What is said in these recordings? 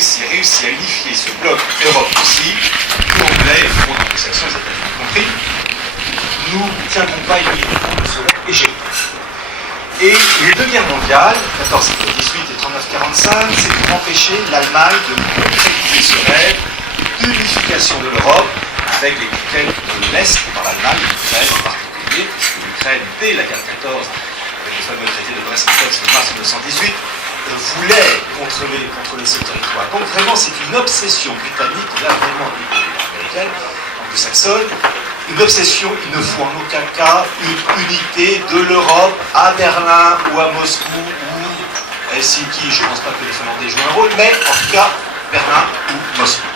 Russie a réussi à unifier ce bloc Europe-Russie, l'anglais, le monde anglo-saxon, vous avez compris, nous ne tiendrons pas une minute, nous serons éjectés. Et les deux guerres mondiales, 14-18 et 39-45, c'est pour empêcher l'Allemagne de concrétiser ce rêve d'unification de l'Europe avec les conquêtes de l'Est par l'Allemagne, l'Ukraine en particulier, puisque l'Ukraine, dès la guerre 14, avec le fameux traité de Brest-Litovsk en mars 1918, voulait contrôler ce territoire. Donc vraiment, c'est une obsession britannique, là vraiment américaine, anglo-saxonne, une obsession, il ne faut en aucun cas une unité de l'Europe à Berlin ou à Moscou ou à Helsinki. Je ne pense pas que les Finlandais jouent un rôle, mais en tout cas, Berlin ou Moscou.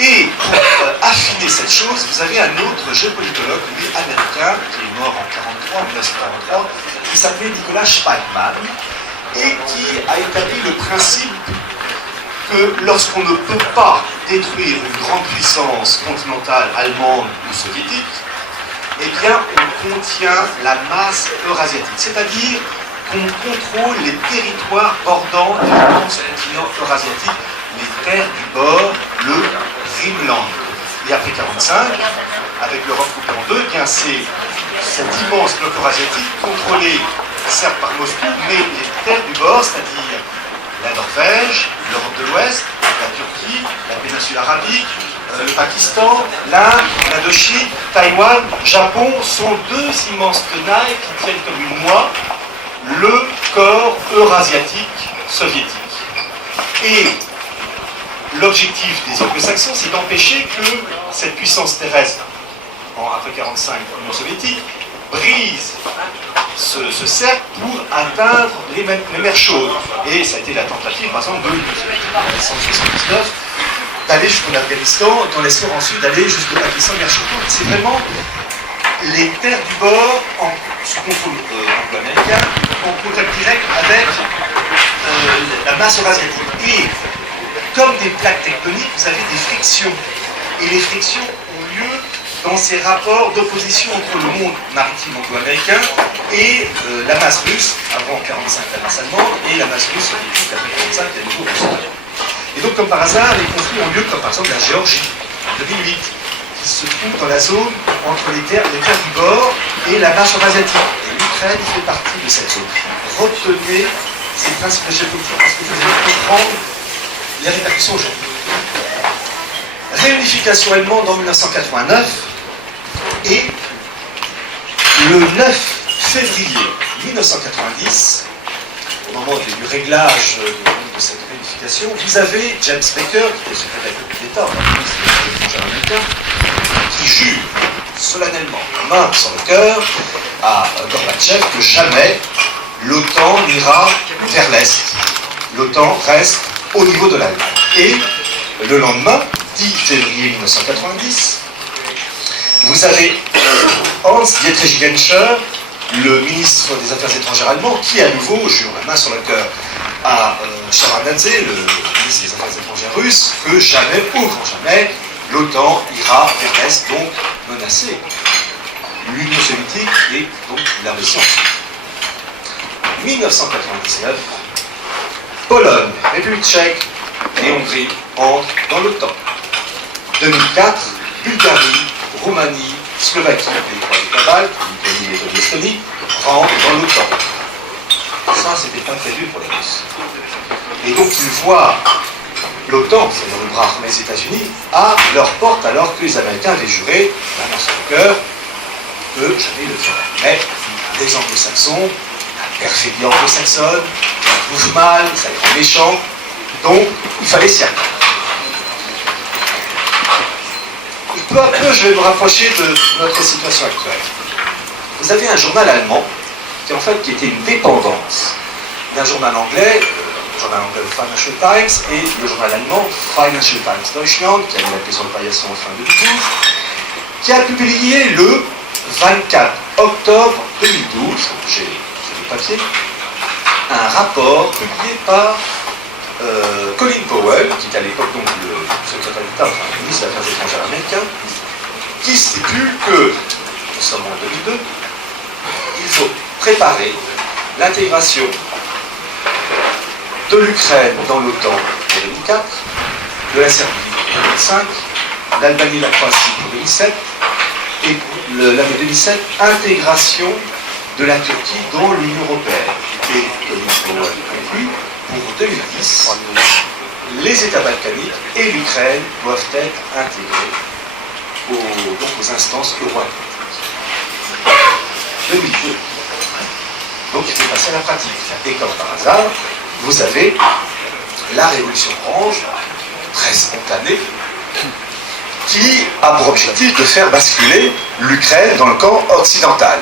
Et pour affiner cette chose, vous avez un autre géopolitologue, lui américain, qui est mort en 1943, qui s'appelait Nicolas Spiegelman, et qui a établi le principe que lorsqu'on ne peut pas détruire une grande puissance continentale allemande ou soviétique, eh bien on contient la masse eurasiatique, c'est-à-dire qu'on contrôle les territoires bordant l'immense continent eurasiatique, les terres du bord, le Rhineland. Et après 1945, avec l'Europe coupée en deux, eh bien c'est cet immense bloc eurasiatique contrôlé certes par Moscou, mais les terres du bord, c'est-à-dire la Norvège, l'Europe de l'Ouest, la Turquie, la péninsule arabique, le Pakistan, l'Inde, l'Indochine, Taïwan, Japon sont deux immenses tenailles qui tiennent comme une noix le corps eurasiatique soviétique. Et l'objectif des anglo-saxons, c'est d'empêcher que cette puissance terrestre, après 1945, l'Union soviétique, brise ce cercle pour atteindre les mêmes choses. Et ça a été la tentative, par exemple, de 1979, d'aller jusqu'en Afghanistan, dans l'espoir ensuite d'aller jusqu'au Pakistan, donc c'est vraiment les terres du bord sous contrôle anglo-américain, en contact direct avec la masse eurasiatique. Et comme des plaques tectoniques, vous avez des frictions. Et les frictions ont lieu dans ces rapports d'opposition entre le monde maritime anglo-américain et la masse russe, avant 1945 la masse allemande, et la masse russe soviétique après 1945 et à nouveau russe. Et donc, comme par hasard, les conflits ont lieu, comme par exemple la Géorgie, en 2008, qui se trouve dans la zone entre les terres du bord et la marche eurasiatique. Et l'Ukraine fait partie de cette zone. Retenez ces principes de géopolitique, parce que vous allez comprendre les répercussions aujourd'hui. Réunification allemande en 1989, et le 9 février 1990, au moment du réglage de cette réunification, vous avez James Baker, qui est le secrétaire d'État, américain, qui jure solennellement, main sur le cœur, à Gorbatchev que jamais l'OTAN n'ira vers l'Est. L'OTAN reste au niveau de l'Allemagne. Et le lendemain, 10 février 1990, vous avez Hans-Dietrich Genscher, le ministre des Affaires étrangères allemand, qui à nouveau jure la main sur le cœur à Shevardnadze, le ministre des Affaires étrangères russe, que jamais, au grand jamais, l'OTAN ira vers l'Est, donc menacer l'Union soviétique et donc la Russie ensuite. 1999, Pologne, République tchèque et Hongrie entrent dans l'OTAN. 2004, Bulgarie, Roumanie, Slovaquie, les trois États baltes, l'Italie et l'Estonie, rentrent dans l'OTAN. Ça, c'était pas prévu pour les Russes. Et donc, ils voient l'OTAN, c'est-à-dire le bras armé des États-Unis, à leur porte, alors que les Américains avaient juré, la main sur le cœur, que jamais le feraient. Mais les Anglo-Saxons, la perfidie anglo-saxonne, ça trouve mal, ça est méchant, donc il fallait s'y attendre. Peu à peu, je vais me rapprocher de notre situation actuelle. Vous avez un journal allemand qui était une dépendance d'un journal anglais, le journal anglais Financial Times, et le journal allemand Financial Times Deutschland, qui a eu la question de variation en fin 2012, qui a publié le 24 octobre 2012, j'ai le papier, un rapport publié par Colin Powell, qui était à l'époque donc le secrétaire d'État, enfin le ministre des Affaires étrangères américain, qui stipule que, nous sommes en 2002, il faut préparer l'intégration de l'Ukraine dans l'OTAN en 2004, de la Serbie en 2005, l'Albanie et la Croatie en 2007, et l'année 2007, intégration de la Turquie dans l'Union européenne. Et comme nous l'avons compris, pour 2010, les États balkaniques et l'Ukraine doivent être intégrés aux instances euro-atlantiques. 2002. Donc il faut passer à la pratique. Et comme par hasard, vous avez la révolution orange, très spontanée, qui a pour objectif de faire basculer l'Ukraine dans le camp occidental.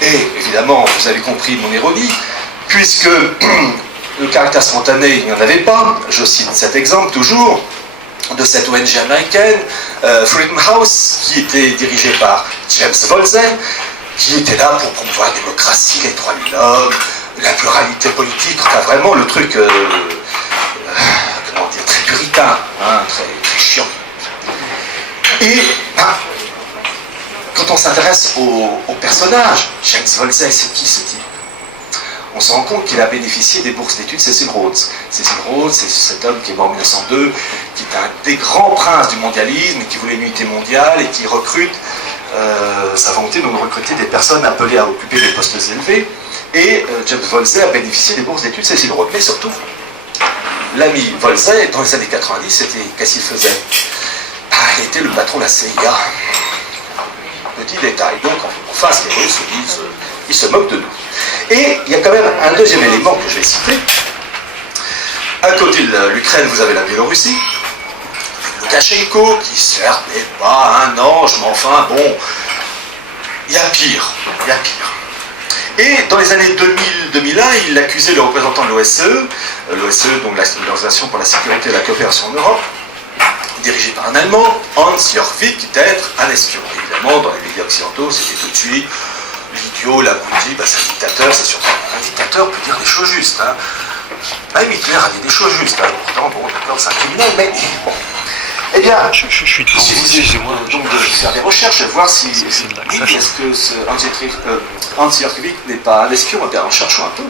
Et évidemment, vous avez compris mon ironie, puisque le caractère spontané, il n'y en avait pas. Je cite cet exemple toujours de cette ONG américaine, Freedom House, qui était dirigée par James Woolsey, qui était là pour promouvoir la démocratie, les droits de l'homme, la pluralité politique, enfin vraiment le truc, comment dire, très puritain, hein, très chiant. Et quand on s'intéresse au personnage, James Woolsey, c'est qui ce type? On se rend compte qu'il a bénéficié des bourses d'études Cecil Rhodes. Cecil Rhodes, c'est cet homme qui est mort en 1902, qui est un des grands princes du mondialisme, qui voulait l'unité mondiale et qui recrute sa volonté de recruter des personnes appelées à occuper des postes élevés. Et James Woolsey a bénéficié des bourses d'études Cecil Rhodes. Mais surtout, l'ami Woolsey, dans les années 90, qu'est-ce qu'il faisait? Il était le patron de la CIA. Petit détail. Donc, en face, les Russes se disent, ils se moquent de nous. Et il y a quand même un deuxième élément que je vais citer. À côté de l'Ukraine, vous avez la Biélorussie. Loukachenko, qui certes n'est pas un ange, mais enfin, bon, il y a pire. Il y a pire. Et dans les années 2000-2001, il accusait le représentant de l'OSCE, donc l'Organisation pour la sécurité et la coopération en Europe, dirigé par un Allemand, Hans Jörg d'être un espion. Évidemment, dans les médias occidentaux, c'était tout de suite l'idiot, l'abruti, c'est un dictateur, c'est surtout un dictateur peut dire des choses justes. Hein. Même Hitler a dit des choses justes. Hein. Pourtant, bon, d'accord, c'est un criminel, mais bon. Eh bien, je suis il suffisait donc de faire des recherches et de voir si est-ce que ce Hans Jörg n'est pas un espion. Eh bien, en cherchant un peu,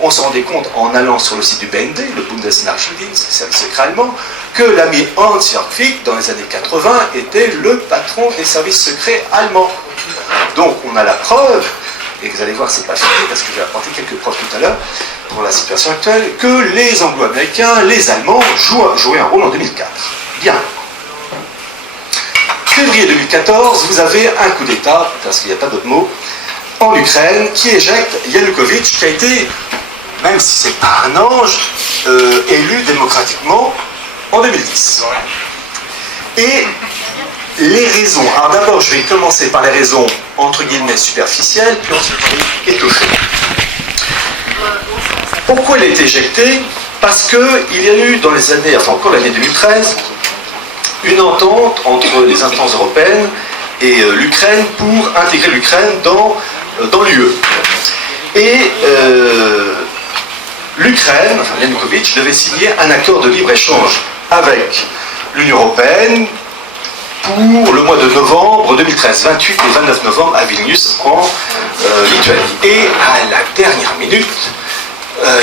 on se rendait compte, en allant sur le site du BND, le Bundesnachrichtendienst, le service secret allemand, que l'ami Hans Jörg, dans les années 80, était le patron des services secrets allemands. Donc on a la preuve, et vous allez voir, c'est pas fini, parce que je vais apporter quelques preuves tout à l'heure, pour la situation actuelle, que les Anglo-Américains, les Allemands, jouaient un rôle en 2004. Bien. Février 2014, vous avez un coup d'État, parce qu'il n'y a pas d'autre mot, en Ukraine, qui éjecte Yanukovych, qui a été, même si c'est pas un ange, élu démocratiquement en 2010. Et les raisons, alors d'abord je vais commencer par les raisons entre guillemets superficielles, puis ensuite je vais étoffer. Pourquoi il a été éjecté? Parce qu'il y a eu dans les années, enfin encore l'année 2013, une entente entre les instances européennes et l'Ukraine pour intégrer l'Ukraine dans l'UE. Et l'Ukraine, enfin Yanukovych, devait signer un accord de libre-échange avec l'Union européenne pour le mois de novembre 2013, 28 et 29 novembre à Vilnius en Lituanie. Et à la dernière minute,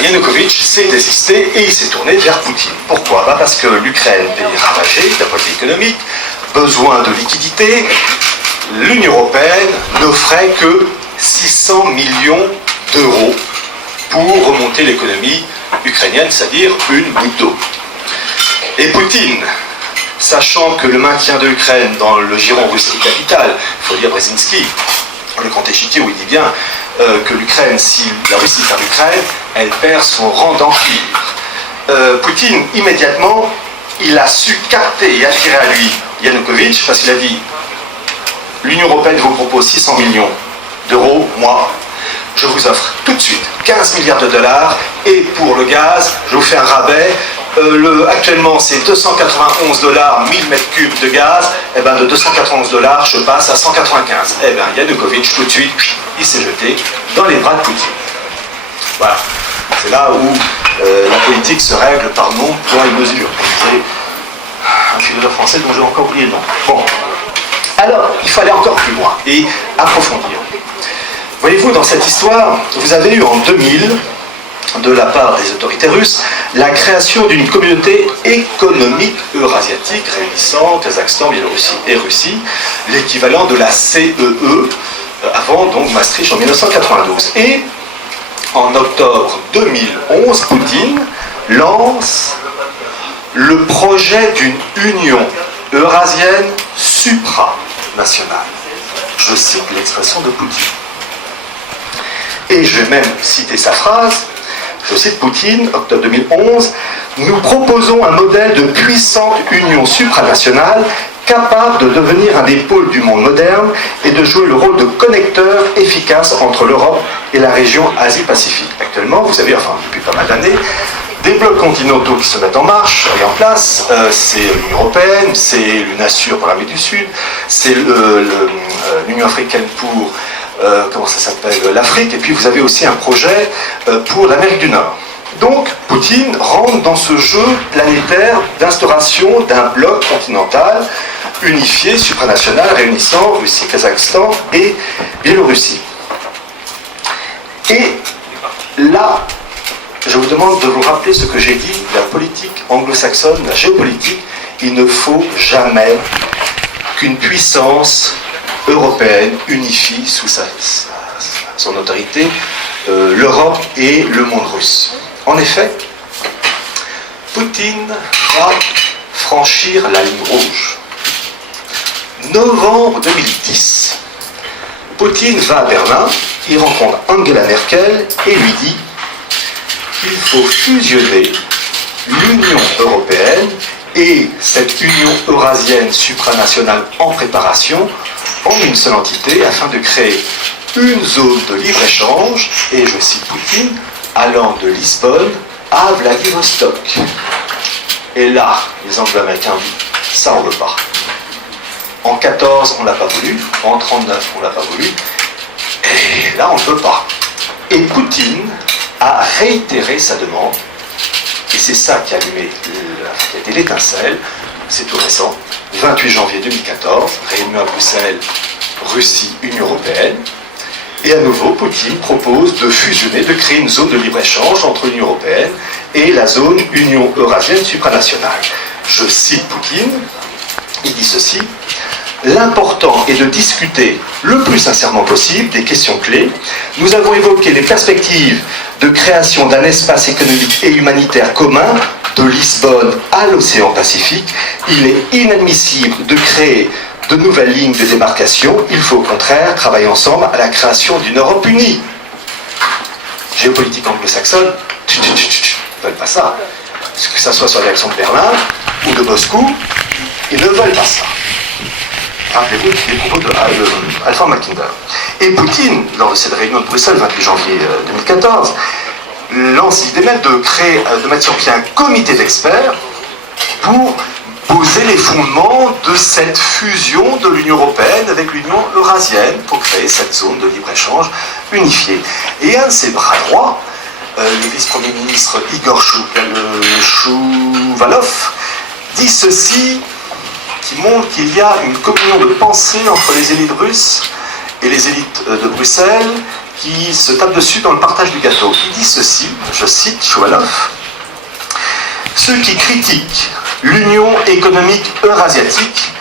Yanukovych s'est désisté et il s'est tourné vers Poutine. Pourquoi? Parce que l'Ukraine est ravagée d'un point de vue économique, besoin de liquidité. L'Union européenne n'offrait que 600 millions d'euros pour remonter l'économie ukrainienne, c'est-à-dire une goutte d'eau. Et Poutine, sachant que le maintien de l'Ukraine dans le giron Russie capitale, il faut dire Brzezinski, le grand échiquier où il dit bien que l'Ukraine, si la Russie perd l'Ukraine, elle perd son rang d'empire. Poutine, immédiatement, il a su capter et attirer à lui Yanukovych parce qu'il a dit l'Union européenne vous propose 600 millions d'euros, moi, je vous offre tout de suite 15 milliards de dollars et pour le gaz, je vous fais un rabais. Actuellement, c'est 291 dollars 1000 mètres cubes de gaz. Et bien, de 291 dollars, je passe à 195. Et bien, Yanukovych, tout de suite, il s'est jeté dans les bras de Poutine. Voilà. C'est là où la politique se règle par nombre, poids et mesure. C'est un philosophe français dont j'ai encore oublié le nom. Bon. Alors, il fallait encore plus loin et approfondir. Voyez-vous, dans cette histoire, vous avez eu en 2000 de la part des autorités russes la création d'une communauté économique eurasiatique réunissant Kazakhstan, Biélorussie et Russie, l'équivalent de la CEE, avant donc Maastricht en 1992. Et en octobre 2011, Poutine lance le projet d'une union eurasienne supranationale. Je cite l'expression de Poutine. Et je vais même citer sa phrase. Je cite Poutine, octobre 2011, « Nous proposons un modèle de puissante union supranationale capable de devenir un des pôles du monde moderne et de jouer le rôle de connecteur efficace entre l'Europe et la région Asie-Pacifique. » Actuellement, vous avez, enfin depuis pas mal d'années, des blocs continentaux qui se mettent en marche et en place. C'est l'Union européenne, c'est l'UNASUR pour l'Amérique du Sud, c'est l'Union africaine pour comment ça s'appelle, l'Afrique, et puis vous avez aussi un projet pour l'Amérique du Nord. Donc Poutine rentre dans ce jeu planétaire d'instauration d'un bloc continental unifié, supranational, réunissant Russie, Kazakhstan et Biélorussie. Et là, je vous demande de vous rappeler ce que j'ai dit, la politique anglo-saxonne, la géopolitique, il ne faut jamais qu'une puissance européenne unifie sous son autorité l'Europe et le monde russe. En effet, Poutine va franchir la ligne rouge. Novembre 2010, Poutine va à Berlin, il rencontre Angela Merkel et lui dit qu'il faut fusionner l'Union européenne et cette Union eurasienne supranationale en préparation en une seule entité afin de créer une zone de libre-échange, et je cite Poutine, allant de Lisbonne à Vladivostok. Et là, les Anglo-Américains disent, ça on ne veut pas. En 14, on ne l'a pas voulu, en 39, on ne l'a pas voulu, et là on ne veut pas. Et Poutine a réitéré sa demande, et c'est ça qui a allumé, qui a été l'étincelle, c'est tout récent, 28 janvier 2014, réunion à Bruxelles, Russie, Union européenne, et à nouveau, Poutine propose de fusionner, de créer une zone de libre-échange entre l'Union européenne et la zone Union eurasienne supranationale. Je cite Poutine, il dit ceci, « L'important est de discuter le plus sincèrement possible des questions clés. Nous avons évoqué les perspectives de création d'un espace économique et humanitaire commun de Lisbonne à l'océan Pacifique. Il est inadmissible de créer de nouvelles lignes de démarcation. Il faut au contraire travailler ensemble à la création d'une Europe unie. » Géopolitique anglo-saxonne, ils ne veulent pas ça. Que ça soit sur la direction de Berlin ou de Moscou, ils ne veulent pas ça. Rappelez-vous les propos de Alfred Mackinder. Et Poutine, lors de cette réunion de Bruxelles, 28 janvier 2014, lance l'idée même de créer, de mettre sur pied un comité d'experts pour poser les fondements de cette fusion de l'Union européenne avec l'Union eurasienne pour créer cette zone de libre-échange unifiée. Et un de ses bras droits, le vice-premier ministre Igor Chouvalov, dit ceci, qui montre qu'il y a une communion de pensée entre les élites russes et les élites de Bruxelles qui se tapent dessus dans le partage du gâteau. Il dit ceci, je cite Chouvalov, « Ceux qui critiquent l'Union économique eurasiatique,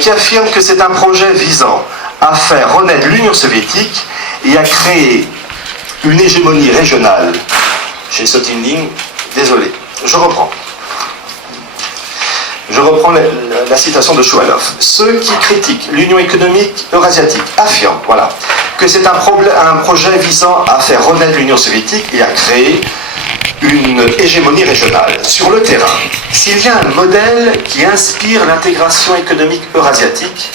qui affirment que c'est un projet visant à faire renaître l'Union soviétique et à créer une hégémonie régionale. » J'ai sauté une ligne, désolé, je reprends. Je reprends la citation de Chouvalov. « Ceux qui critiquent l'Union économique eurasiatique affirment, voilà, que c'est un projet visant à faire renaître l'Union soviétique et à créer une hégémonie régionale. Sur le terrain, s'il y a un modèle qui inspire l'intégration économique eurasiatique,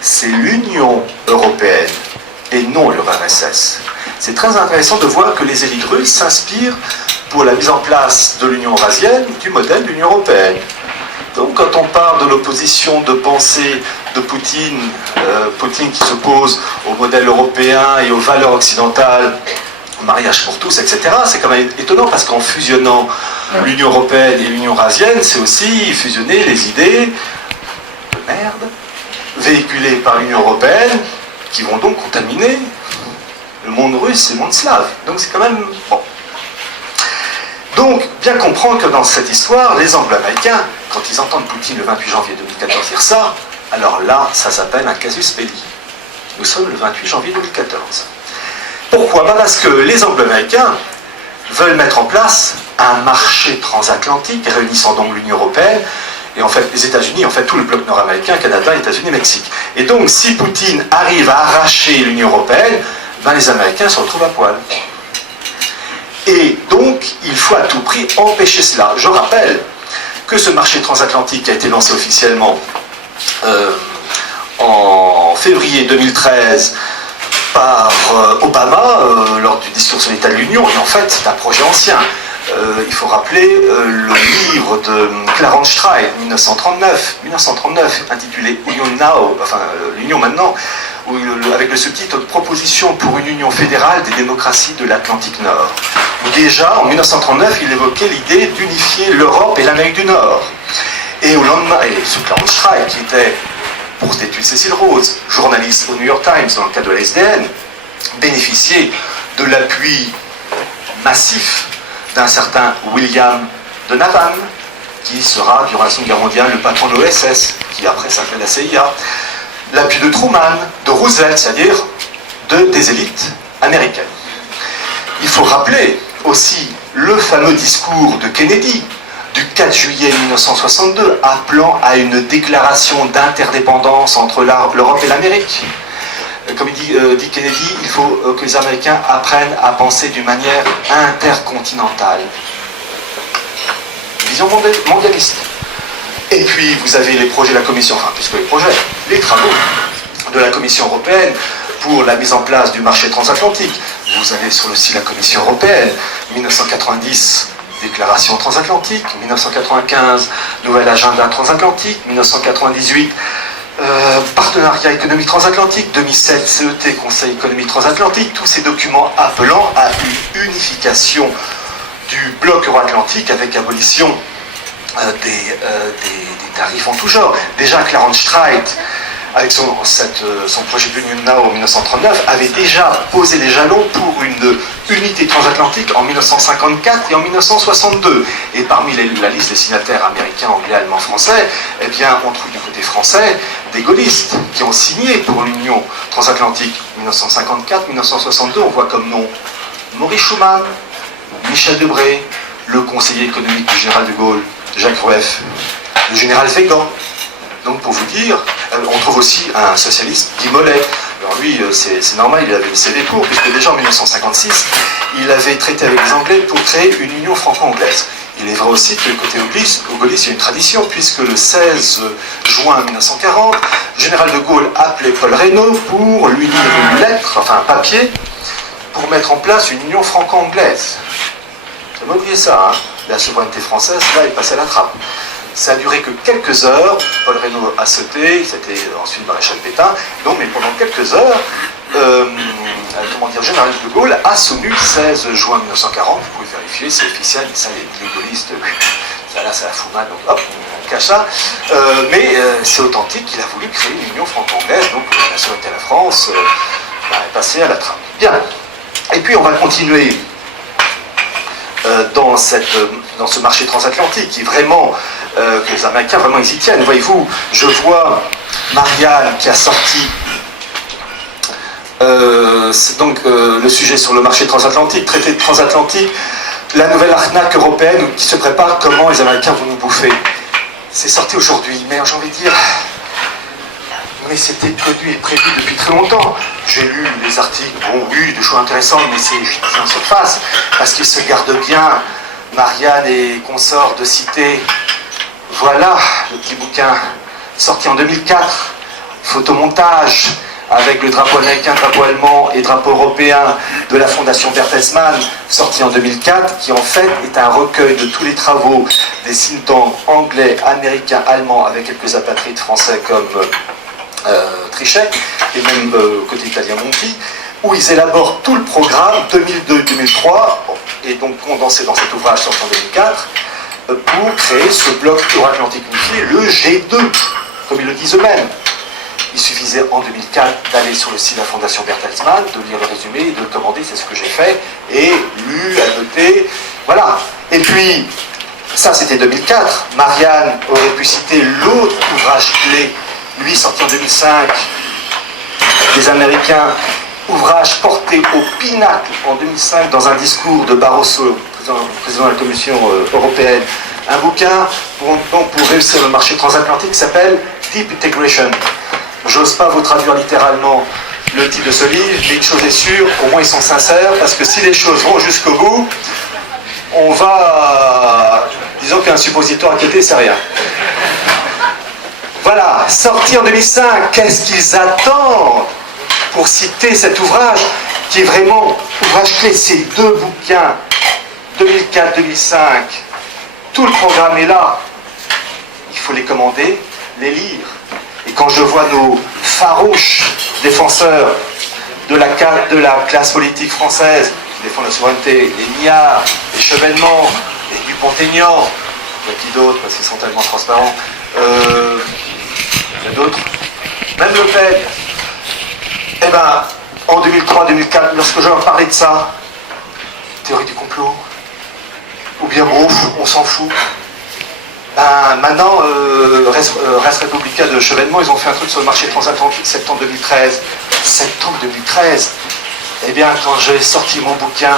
c'est l'Union européenne et non l'URSS. C'est très intéressant de voir que les élites russes s'inspirent pour la mise en place de l'Union eurasienne du modèle de l'Union européenne. Donc quand on parle de l'opposition de pensée de Poutine, Poutine qui s'oppose au modèle européen et aux valeurs occidentales, mariage pour tous, etc., c'est quand même étonnant parce qu'en fusionnant l'Union européenne et l'Union eurasienne, c'est aussi fusionner les idées de merde véhiculées par l'Union européenne qui vont donc contaminer le monde russe et le monde slave. Donc c'est quand même... Bon. Donc, bien comprendre que dans cette histoire, les Anglo-Américains, quand ils entendent Poutine le 28 janvier 2014 dire ça, alors là, ça s'appelle un casus belli. Nous sommes le 28 janvier 2014. Pourquoi? Parce que les Anglo-Américains veulent mettre en place un marché transatlantique réunissant donc l'Union européenne et en fait les États-Unis, en fait tout le bloc nord-américain, Canada, États-Unis, Mexique. Et donc si Poutine arrive à arracher l'Union européenne, ben, les Américains se retrouvent à poil. Et donc il faut à tout prix empêcher cela. Je rappelle que ce marché transatlantique a été lancé officiellement en février 2013 par Obama lors du discours sur l'état de l'Union, et en fait c'est un projet ancien. Il faut rappeler le livre de Clarence Stride, 1939, intitulé Union Now, enfin l'Union maintenant, avec le sous-titre Proposition pour une Union fédérale des démocraties de l'Atlantique Nord. Où déjà, en 1939, il évoquait l'idée d'unifier l'Europe et l'Amérique du Nord. Et au lendemain, et sous Clarence Stride, qui était bourse d'études Cecil Rhodes, journaliste au New York Times dans le cadre de la SDN, bénéficiait de l'appui massif d'un certain William Donovan, qui sera, durant la Seconde Guerre mondiale, le patron de l'OSS, qui après s'appelle la CIA, l'appui de Truman, de Roosevelt, c'est-à-dire des élites américaines. Il faut rappeler aussi le fameux discours de Kennedy, du 4 juillet 1962, appelant à une déclaration d'interdépendance entre l'Europe et l'Amérique. Comme dit Kennedy, il faut que les Américains apprennent à penser d'une manière intercontinentale. Vision mondialiste. Et puis, vous avez les projets de la Commission, enfin, plus que les projets, les travaux de la Commission européenne pour la mise en place du marché transatlantique. Vous avez sur le site la Commission européenne, 1990, déclaration transatlantique, 1995, nouvel agenda transatlantique, 1998, partenariat économique transatlantique, 2007, CET, Conseil économique transatlantique, tous ces documents appelant à une unification du bloc euro-atlantique avec abolition des tarifs en tout genre. Déjà, Clarence Stride, avec son projet de Union Now en 1939, avait déjà posé les jalons pour une unité transatlantique en 1954 et en 1962. Et parmi la liste des signataires américains, anglais, allemands, français, eh bien, on trouve du côté français des gaullistes qui ont signé pour l'Union transatlantique 1954-1962. On voit comme nom Maurice Schumann, Michel Debré, le conseiller économique du général de Gaulle, Jacques Rueff, le général Fégan. Donc pour vous dire, on trouve aussi un socialiste, Guy Mollet. Alors lui, c'est normal, il avait le CV pour, puisque déjà en 1956, il avait traité avec les Anglais pour créer une union franco-anglaise. Il est vrai aussi que côté gaulliste, il y a une tradition, puisque le 16 juin 1940, le général de Gaulle appelait Paul Reynaud pour lui lire une lettre, enfin un papier, pour mettre en place une union franco-anglaise. Vous n'avez pas oublié ça, hein. La souveraineté française, là, est passée à la trappe. Ça a duré que quelques heures. Paul Reynaud a sauté, c'était ensuite Maréchal Pétain. Donc, mais pendant quelques heures, le général de Gaulle a soutenu le 16 juin 1940. Vous pouvez vérifier, c'est officiel, ça, les gaullistes, ça là, c'est la fourmade, donc hop, on cache ça. Mais c'est authentique, il a voulu créer une union franco-anglaise, donc la souveraineté de la France est passée à la trappe. Bien. Et puis, on va continuer dans ce marché transatlantique qui vraiment, que les Américains vraiment ils y tiennent. Voyez-vous, je vois Marianne qui a sorti le sujet sur le marché transatlantique, traité transatlantique, la nouvelle arnaque européenne qui se prépare, comment les Américains vont nous bouffer. C'est sorti aujourd'hui, mais j'ai envie de dire, mais c'était connu et prévu depuis très longtemps. J'ai lu les articles, bon oui, des choses intéressantes, mais c'est en surface, parce qu'ils se gardent bien, Marianne et consorts, de citer, voilà le petit bouquin, sorti en 2004, photomontage, avec le drapeau américain, drapeau allemand et drapeau européen de la Fondation Bertelsmann, sorti en 2004, qui en fait est un recueil de tous les travaux des think tanks anglais, américains, allemands, avec quelques apatrides français comme Trichet, et même côté italien Monti, où ils élaborent tout le programme 2002-2003, et donc condensé dans cet ouvrage sorti en 2004, pour créer ce bloc euro-atlantique unifié, le G2, comme ils le disent eux-mêmes. Il suffisait en 2004 d'aller sur le site de la Fondation Bertelsmann, de lire le résumé, de le commander, c'est ce que j'ai fait, et lu, annoté, voilà. Et puis, ça c'était 2004, Marianne aurait pu citer l'autre ouvrage clé, lui sorti en 2005, des Américains, ouvrage porté au pinacle en 2005 dans un discours de Barroso, président de la Commission européenne, un bouquin pour réussir le marché transatlantique qui s'appelle Deep Integration. J'ose pas vous traduire littéralement le titre de ce livre, mais une chose est sûre, au moins ils sont sincères, parce que si les choses vont jusqu'au bout, on va... disons qu'un suppositoire à côté, c'est rien. Voilà, sorti en 2005, qu'est-ce qu'ils attendent pour citer cet ouvrage, qui est vraiment ouvrage clé, ces deux bouquins, 2004-2005, tout le programme est là. Il faut les commander, les lire. Et quand je vois nos farouches défenseurs de la classe politique française, qui défendent la souveraineté, les Mignard, les Chevènement, les Dupont-Aignan, il y a qui d'autres, parce qu'ils sont tellement transparents, il y a d'autres, même Le Pen, eh ben, en 2003-2004, lorsque je leur parlais de ça, théorie du complot, ou bien bon, on s'en fout. Ben, maintenant, Res Republica de Chevènement, ils ont fait un truc sur le marché transatlantique septembre 2013. Septembre 2013. Eh bien, quand j'ai sorti mon bouquin,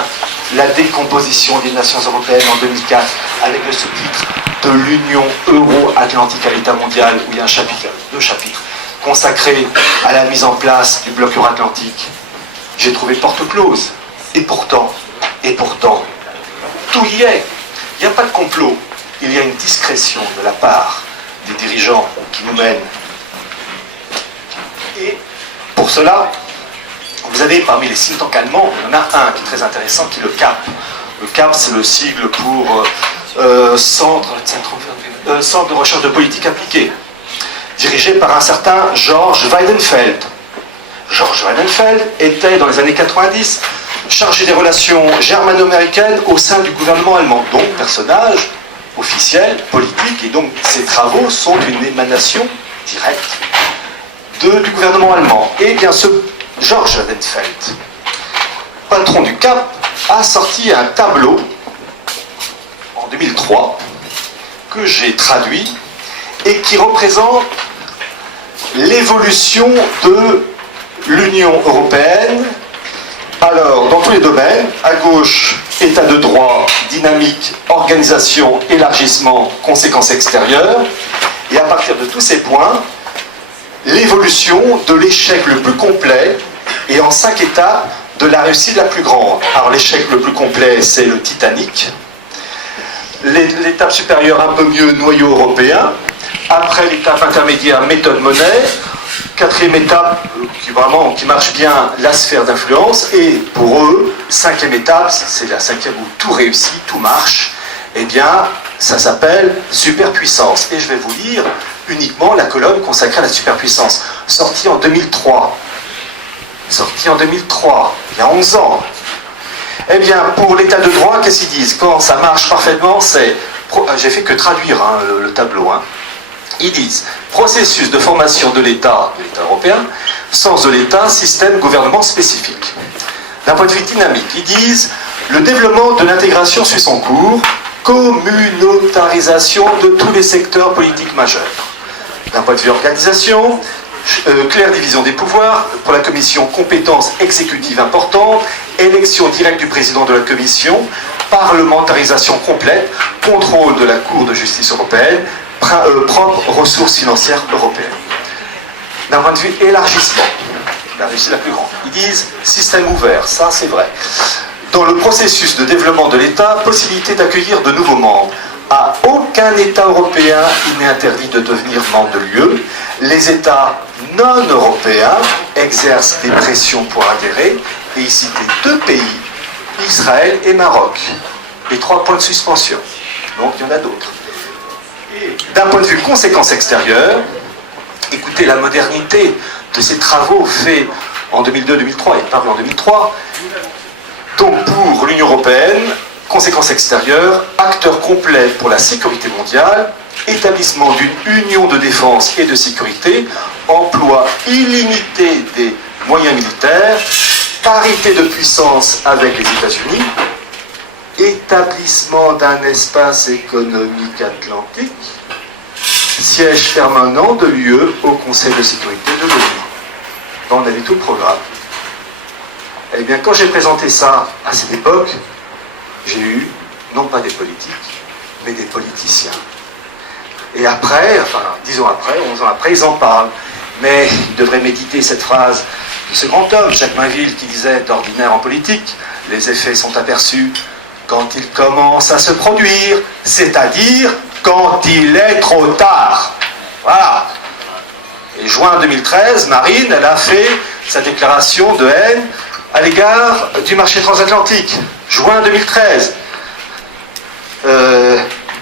La décomposition des nations européennes en 2004, avec le sous-titre de l'Union euro-atlantique à l'état mondial, où il y a un chapitre, deux chapitres, consacrés à la mise en place du bloc euro-atlantique, j'ai trouvé porte close. Et pourtant, tout y est. Il n'y a pas de complot. Il y a une discrétion de la part des dirigeants qui nous mènent. Et pour cela, vous avez parmi les think tanks allemands, il y en a un qui est très intéressant, qui est le CAP. Le CAP, c'est le sigle pour Centre de recherche de politique appliquée, dirigé par un certain George Weidenfeld. George Weidenfeld était, dans les années 90, chargé des relations germano-américaines au sein du gouvernement allemand. Donc, personnage officiel, politique, et donc ses travaux sont une émanation directe du gouvernement allemand. Et bien ce George Weidenfeld, patron du CAP, a sorti un tableau en 2003 que j'ai traduit et qui représente l'évolution de l'Union européenne. Alors, dans tous les domaines, à gauche, état de droit, dynamique, organisation, élargissement, conséquences extérieures, et à partir de tous ces points, l'évolution de l'échec le plus complet, et en 5 étapes, de la réussite la plus grande. Alors, l'échec le plus complet, c'est le Titanic. L'étape supérieure, un peu mieux, noyau européen. Après, l'étape intermédiaire, méthode monnaie. 4e étape, qui marche bien, la sphère d'influence. Et pour eux, 5e étape, c'est la 5e où tout réussit, tout marche. Eh bien, ça s'appelle superpuissance. Et je vais vous lire uniquement la colonne consacrée à la superpuissance. Sortie en 2003. Sortie en 2003, il y a 11 ans. Eh bien, pour l'état de droit, qu'est-ce qu'ils disent? Quand ça marche parfaitement, c'est... J'ai fait que traduire le tableau. Ils disent processus de formation de l'État européen, sens de l'État, système, gouvernement spécifique. D'un point de vue dynamique, ils disent le développement de l'intégration suit son cours, communautarisation de tous les secteurs politiques majeurs. D'un point de vue organisation, claire division des pouvoirs, pour la commission compétences exécutives importantes, élection directe du président de la commission, parlementarisation complète, contrôle de la Cour de justice européenne, propres ressources financières européennes. D'un point de vue élargissement, la réussite la plus grande, ils disent système ouvert, ça c'est vrai. Dans le processus de développement de l'État, possibilité d'accueillir de nouveaux membres. À aucun État européen il n'est interdit de devenir membre de l'UE. Les États non européens exercent des pressions pour adhérer, et ils citent 2 pays, Israël et Maroc. Les 3 points de suspension. Donc il y en a d'autres. D'un point de vue conséquences extérieures, écoutez la modernité de ces travaux faits en 2002-2003 et parus en 2003. Donc pour l'Union européenne, conséquences extérieures, acteur complet pour la sécurité mondiale, établissement d'une union de défense et de sécurité, emploi illimité des moyens militaires, parité de puissance avec les États-Unis, établissement d'un espace économique atlantique, siège permanent de l'UE au Conseil de sécurité de l'ONU. On avait tout le programme. Eh bien, quand j'ai présenté ça à cette époque, j'ai eu, non pas des politiques, mais des politiciens. Et après, enfin, 10 ans après, 11 ans après, ils en parlent. Mais ils devraient méditer cette phrase de ce grand homme, Jacques Mainville, qui disait d'ordinaire en politique, les effets sont aperçus quand ils commencent à se produire, c'est-à-dire quand il est trop tard. Voilà. Et juin 2013, Marine, elle a fait sa déclaration de haine à l'égard du marché transatlantique. Juin 2013.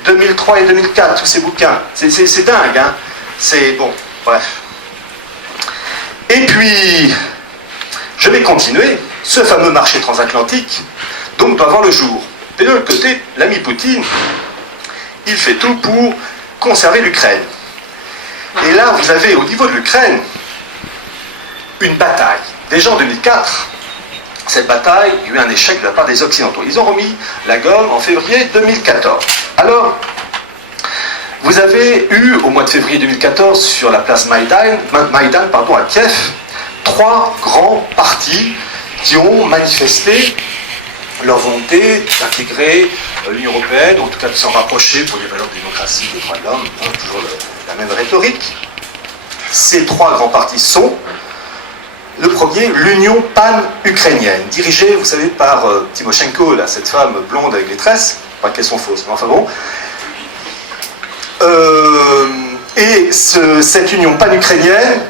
2003 et 2004, tous ces bouquins. C'est dingue, hein. C'est bon, bref. Et puis, je vais continuer. Ce fameux marché transatlantique, donc, doit voir le jour. Et de l'autre côté, l'ami Poutine, il fait tout pour conserver l'Ukraine. Et là, vous avez au niveau de l'Ukraine une bataille. Déjà en 2004, cette bataille, il y a eu un échec de la part des Occidentaux. Ils ont remis la gomme en février 2014. Alors, vous avez eu, au mois de février 2014, sur la place Maïdan, à Kiev, 3 grands partis qui ont manifesté leur volonté d'intégrer l'Union européenne, ou en tout cas de s'en rapprocher pour les valeurs de démocratie, des droits de l'homme, toujours la même rhétorique. Ces 3 grands partis sont, le premier, l'Union pan-ukrainienne, dirigée, vous savez, par Tymoshenko, là, cette femme blonde avec les tresses, pas qu'elles sont fausses, mais enfin bon. Et cette Union pan-ukrainienne,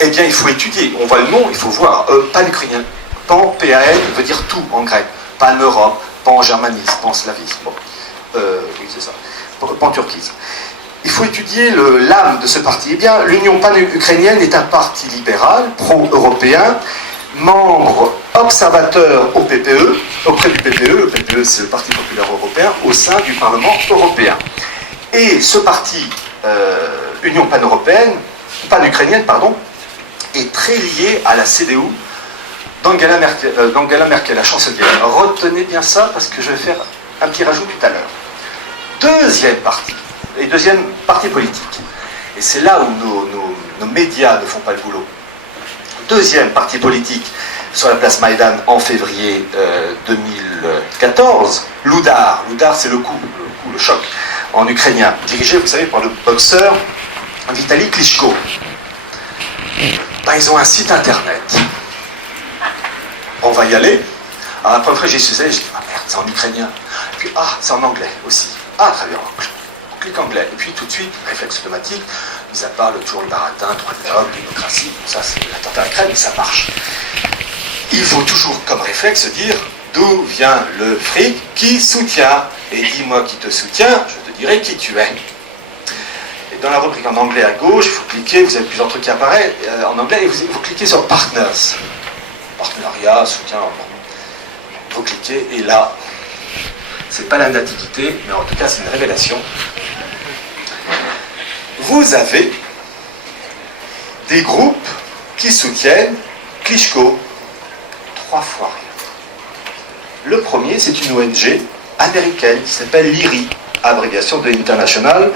eh bien, il faut étudier. On voit le nom, il faut voir. Pan-ukrainien. Pan, P-A-N, veut dire tout en grec. Pan-Europe, pan-germanisme, pan-slavisme. Bon. Oui, c'est ça. Pan-turquisme. Il faut étudier l'âme de ce parti. Eh bien, l'Union pan-ukrainienne est un parti libéral, pro-européen, membre observateur au PPE, auprès du PPE. Le PPE, c'est le Parti populaire européen, au sein du Parlement européen. Et ce parti, Union pan-ukrainienne, est très lié à la CDU d'Angela Merkel, la chancelière. Retenez bien ça parce que je vais faire un petit rajout tout à l'heure. Deuxième parti politique, et c'est là où nos médias ne font pas le boulot. Deuxième parti politique sur la place Maïdan en février 2014, l'Oudar. L'Oudar, c'est le choc en ukrainien, dirigé, vous savez, par le boxeur Vitaly Klitschko. Ils ont un site internet. On va y aller. Alors, la première fois que j'y suis allé, j'ai dit, ah merde, c'est en ukrainien. Et puis, c'est en anglais aussi. Ah, très bien, on clique anglais. Et puis, tout de suite, réflexe automatique, mis à part toujours le baratin, droit de l'homme, démocratie, ça c'est l'attentat à la crème, ça marche. Il faut toujours, comme réflexe, dire d'où vient le fric qui soutient. Et dis-moi qui te soutient, je te dirai qui tu es. Et dans la rubrique en anglais à gauche, il faut cliquer, vous avez plusieurs trucs qui apparaissent en anglais, et vous cliquez sur Partners. Partenariat, soutien, vous cliquez, et là, c'est pas la nativité, mais en tout cas c'est une révélation. Vous avez des groupes qui soutiennent Klitschko. 3 fois rien. Le premier, c'est une ONG américaine qui s'appelle l'IRI, abréviation de International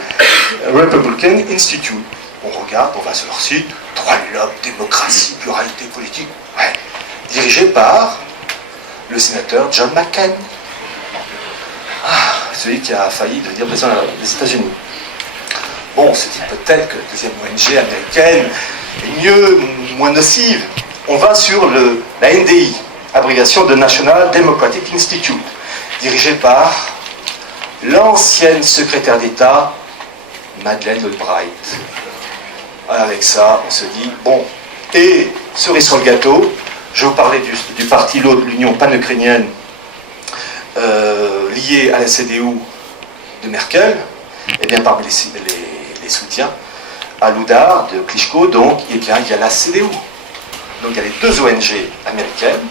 Republican Institute. On regarde, on va sur leur site, droits de l'homme, démocratie, pluralité politique, ouais. Dirigé par le sénateur John McCain. Celui qui a failli devenir président des États-Unis. Bon, on se dit peut-être que la deuxième ONG américaine est mieux, moins nocive. On va sur la NDI, abréviation de National Democratic Institute, dirigée par l'ancienne secrétaire d'État Madeleine Albright. Avec ça, on se dit, bon, et cerise sur le gâteau, je vais vous parler du parti l'autre, l'Union pan-ukrainienne, liée à la CDU de Merkel. Et bien parmi les soutiens à l'Oudar de Klitschko, donc, eh bien, il y a la CDU. Donc il y a les 2 ONG américaines,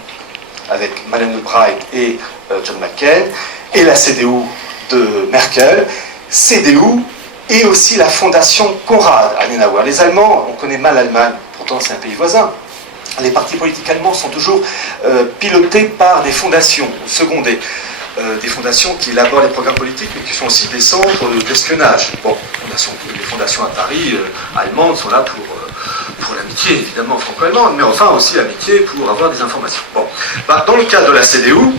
avec Madeleine Albright et John McCain, et la CDU de Merkel, CDU, et aussi la fondation Konrad Adenauer. Les Allemands, on connaît mal l'Allemagne, pourtant c'est un pays voisin. les partis politiques allemands sont toujours pilotés par des fondations secondées. Des fondations qui élaborent les programmes politiques, mais qui sont aussi des centres d'espionnage. Bon, les fondations à Paris allemandes sont là pour l'amitié, évidemment, franco-allemande, mais enfin aussi l'amitié pour avoir des informations. Bon. Dans le cas de la CDU,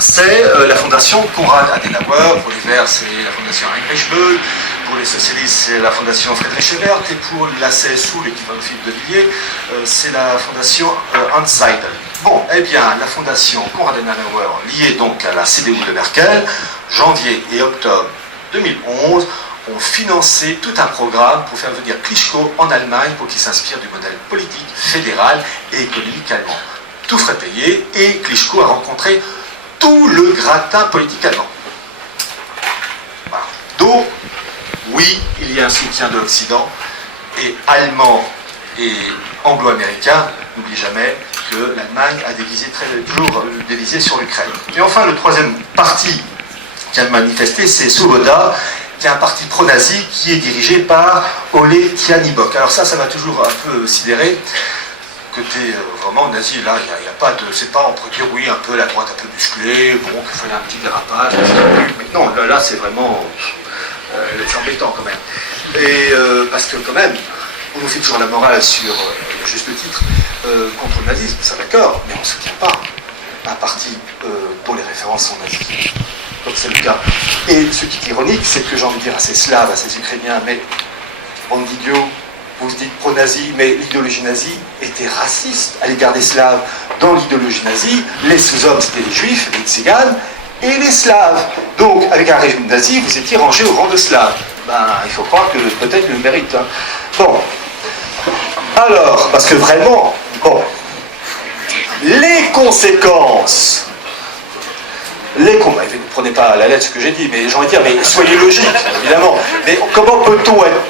c'est la fondation Konrad Adenauer, pour les Verts, c'est la fondation Heinrich Böll, pour les socialistes, c'est la fondation Friedrich Ebert, et pour la CSU, l'équivalent de Philippe de Villiers, c'est la fondation Hans Seidel. Bon, eh bien, la fondation Konrad Adenauer, liée donc à la CDU de Merkel, janvier et octobre 2011, ont financé tout un programme pour faire venir Klitschko en Allemagne pour qu'il s'inspire du modèle politique, fédéral et économique allemand. Tout frais payé, et Klitschko a rencontré tout le gratin politique allemand. Voilà. Donc, oui, il y a un soutien de l'Occident, et allemand et anglo-américain, n'oubliez jamais que l'Allemagne a toujours dévisé sur l'Ukraine. Et enfin, le troisième parti qui a manifesté, c'est Swoboda, qui est un parti pro-nazi qui est dirigé par Ole Tyanibok. Alors ça m'a toujours un peu sidéré. Côté vraiment nazi, là, il n'y a pas de... C'est pas, on pourrait dire, oui, un peu la droite un peu musclée, bon, qu'il fallait un petit dérapage, mais non, là c'est vraiment... c'est embêtant quand même. Et parce que quand même, on nous fait toujours la morale sur le juste titre contre le nazisme, ça d'accord, mais on ne soutient pas un parti dont les références sont nazies, comme c'est le cas. Et ce qui est ironique, c'est que j'ai envie de dire à ces Slaves, à ces Ukrainiens, mais bande d'idiots, vous dites pro-nazi, mais l'idéologie nazie était raciste à l'égard des Slaves. Dans l'idéologie nazie, les sous-hommes c'était les Juifs, les Tziganes et les Slaves. Donc, avec un régime nazi, vous étiez rangé au rang de Slaves. Il faut croire que peut-être le mérite. Hein. Bon. Alors, parce que vraiment, bon, les conséquences, vous ne prenez pas à la lettre ce que j'ai dit, mais j'ai envie de dire, mais soyez logiques, évidemment. Mais comment peut-on être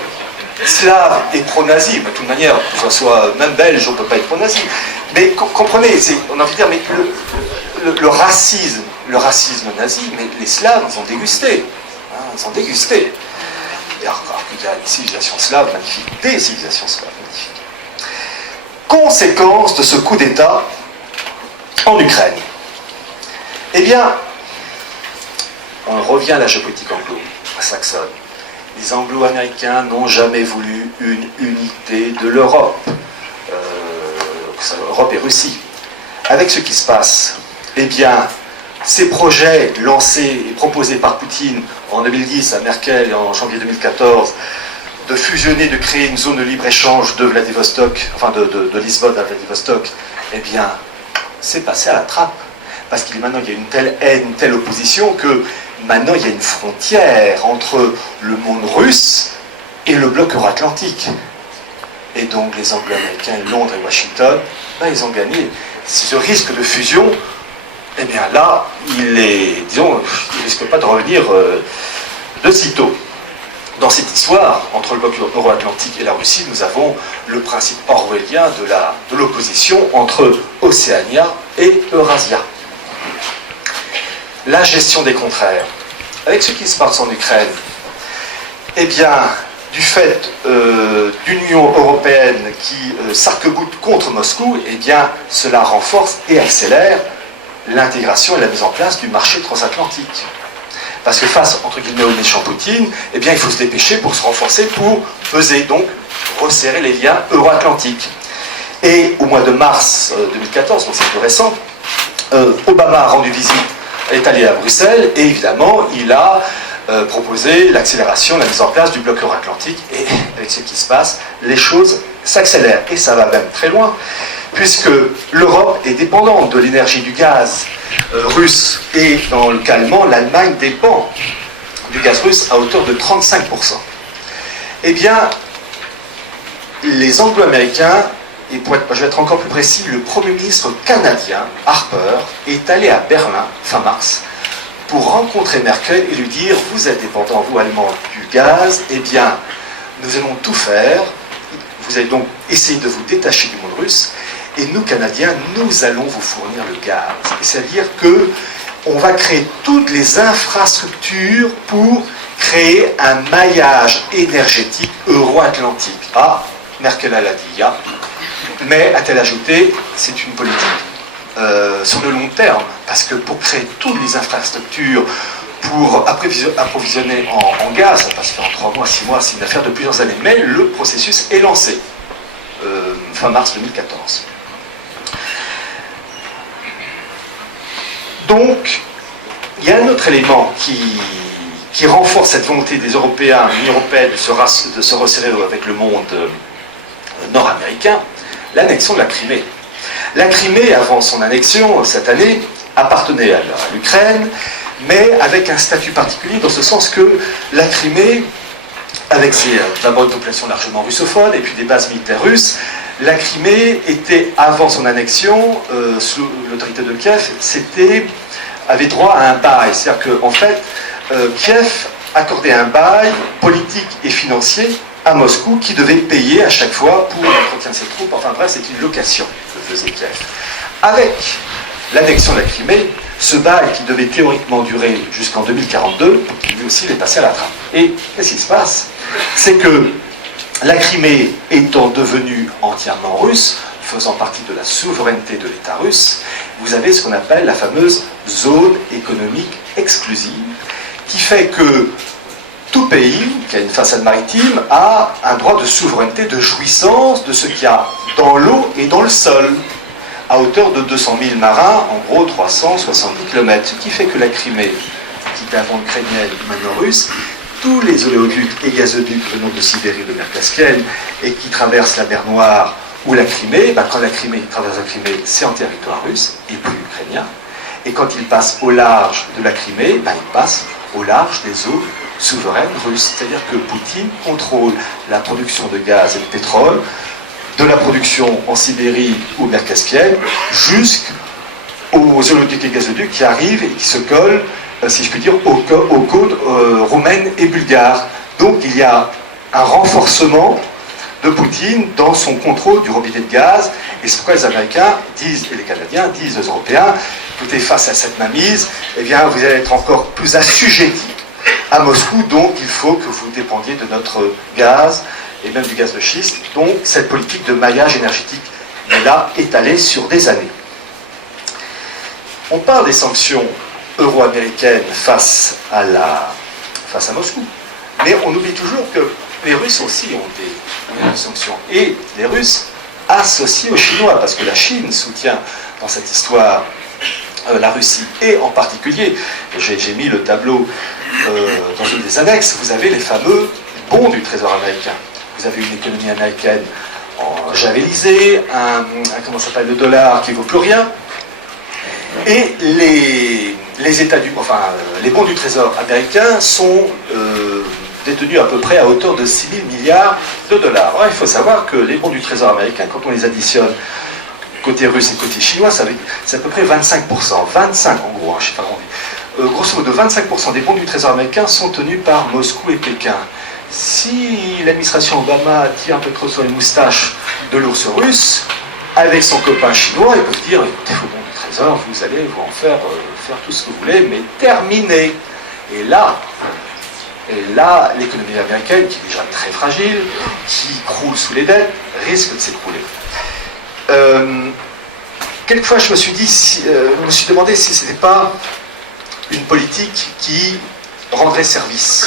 slave et pro-nazi? De toute manière, que ce soit même belge, on ne peut pas être pro-nazi. Mais comprenez, on a envie de dire, mais le racisme nazi, mais les Slaves, ils ont dégusté. Hein, ils ont dégusté. Et alors qu'il y a une civilisation slave magnifique, des civilisations slaves magnifiques. Conséquence de ce coup d'État en Ukraine. Eh bien, on revient à la géopolitique anglo-saxonne. Les anglo-américains n'ont jamais voulu une unité de l'Europe, Europe et Russie. Avec ce qui se passe, eh bien, ces projets lancés et proposés par Poutine en 2010 à Merkel et en janvier 2014, de fusionner, de créer une zone de libre-échange de Vladivostok, enfin de Lisbonne à Vladivostok, eh bien, c'est passé à la trappe. Parce qu'il maintenant il y a une telle haine, une telle opposition que maintenant il y a une frontière entre le monde russe et le bloc euro-atlantique. Et donc les Anglo-Américains, Londres et Washington, ils ont gagné. Ce risque de fusion, eh bien là, il ne risque pas de revenir de sitôt. Dans cette histoire, entre le bloc euro-atlantique et la Russie, nous avons le principe orwellien de l'opposition entre Océania et Eurasia. La gestion des contraires. Avec ce qui se passe en Ukraine, eh bien, du fait d'une Union européenne qui s'arc-boute contre Moscou, eh bien, cela renforce et accélère l'intégration et la mise en place du marché transatlantique. Parce que face, entre guillemets, au méchant Poutine, eh bien, il faut se dépêcher pour se renforcer, pour peser, donc resserrer les liens euro-atlantiques. Et au mois de mars 2014, donc c'est plus récent, Obama a rendu visite, est allé à Bruxelles, et évidemment, il a proposé l'accélération, la mise en place du bloc euro-atlantique, et avec ce qui se passe, les choses s'accélèrent. Et ça va même très loin, puisque l'Europe est dépendante de l'énergie du gaz russe, et dans le cas allemand, l'Allemagne dépend du gaz russe à hauteur de 35%. Eh bien, les Anglo-Américains, et je vais être encore plus précis, le Premier ministre canadien, Harper, est allé à Berlin, fin mars, pour rencontrer Merkel et lui dire « Vous êtes dépendant, vous, Allemands, du gaz, eh bien, nous allons tout faire, vous allez donc essayer de vous détacher du monde russe, et nous, Canadiens, nous allons vous fournir le gaz. » C'est-à-dire qu'on va créer toutes les infrastructures pour créer un maillage énergétique euro-atlantique. Ah, Merkel a dit, Mais, a-t-elle ajouté, c'est une politique sur le long terme, parce que pour créer toutes les infrastructures, pour approvisionner en gaz, ça passe faire en 3 mois, 6 mois, c'est une affaire de plusieurs années. Mais le processus est lancé, fin mars 2014. Donc, il y a un autre élément qui renforce cette volonté des Européens, de l'Union européenne, de se resserrer avec le monde nord-américain, l'annexion de la Crimée. La Crimée, avant son annexion, cette année, appartenait à l'Ukraine, mais avec un statut particulier, dans ce sens que la Crimée, avec d'abord une population largement russophone et puis des bases militaires russes, la Crimée était, avant son annexion, sous l'autorité de Kiev, avait droit à un bail. C'est-à-dire qu'en fait, Kiev accordait un bail politique et financier à Moscou qui devait payer à chaque fois pour l'entretien de ses troupes. Enfin bref, c'est une location que faisait Kiev. Avec l'annexion de la Crimée, ce bail qui devait théoriquement durer jusqu'en 2042, lui aussi, il est passé à la trappe. Et qu'est-ce qui se passe? C'est que la Crimée étant devenue entièrement russe, faisant partie de la souveraineté de l'État russe, vous avez ce qu'on appelle la fameuse zone économique exclusive, qui fait que tout pays qui a une façade maritime a un droit de souveraineté, de jouissance de ce qu'il y a dans l'eau et dans le sol, à hauteur de 200 000 marins, en gros 370 km. Ce qui fait que la Crimée, qui était avant ukrainienne, maintenant russe, tous les oléoducs et gazoducs venant de Sibérie, de mer Caspienne, et qui traversent la mer Noire ou la Crimée, quand la Crimée traverse la Crimée, c'est en territoire russe et plus ukrainien. Et quand il passe au large de la Crimée, il passe au large des eaux souveraines russes. C'est-à-dire que Poutine contrôle la production de gaz et de pétrole, de la production en Sibérie ou mer Caspienne, jusqu'aux oléoducs et gazoducs qui arrivent et qui se collent, si je puis dire, aux côtes roumaines et bulgares. Donc il y a un renforcement de Poutine dans son contrôle du robinet de gaz, et c'est pourquoi les Américains disent, et les Canadiens disent aux Européens, écoutez, face à cette mainmise, eh bien, vous allez être encore plus assujettis à Moscou, donc il faut que vous dépendiez de notre gaz, et même du gaz de schiste. Donc cette politique de maillage énergétique est là, étalée sur des années. On parle des sanctions euro-américaines face à Moscou, mais on oublie toujours que les Russes aussi ont des sanctions. Et les Russes associés aux Chinois, parce que la Chine soutient dans cette histoire la Russie, et en particulier, j'ai mis le tableau dans une des annexes, vous avez les fameux bons du Trésor américain. Vous avez une économie américaine javelisée, comment s'appelle, le dollar qui ne vaut plus rien, et les bons du Trésor américain sont détenus à peu près à hauteur de 6 000 milliards de dollars. Alors, il faut savoir que les bons du Trésor américain, quand on les additionne côté russe et côté chinois, c'est à peu près 25%. 25 en gros, je ne sais pas rendu. Grosso modo, 25% des bons du Trésor américain sont tenus par Moscou et Pékin. Si l'administration Obama tire un peu trop sur les moustaches de l'ours russe, avec son copain chinois, ils peuvent dire, écoutez, vos bons du Trésor, vous allez vous en faire tout ce que vous voulez, mais terminez. Et là, l'économie américaine, qui est déjà très fragile, qui croule sous les dettes, risque de s'écrouler. Quelquefois, je me suis demandé si ce n'était pas une politique qui rendrait service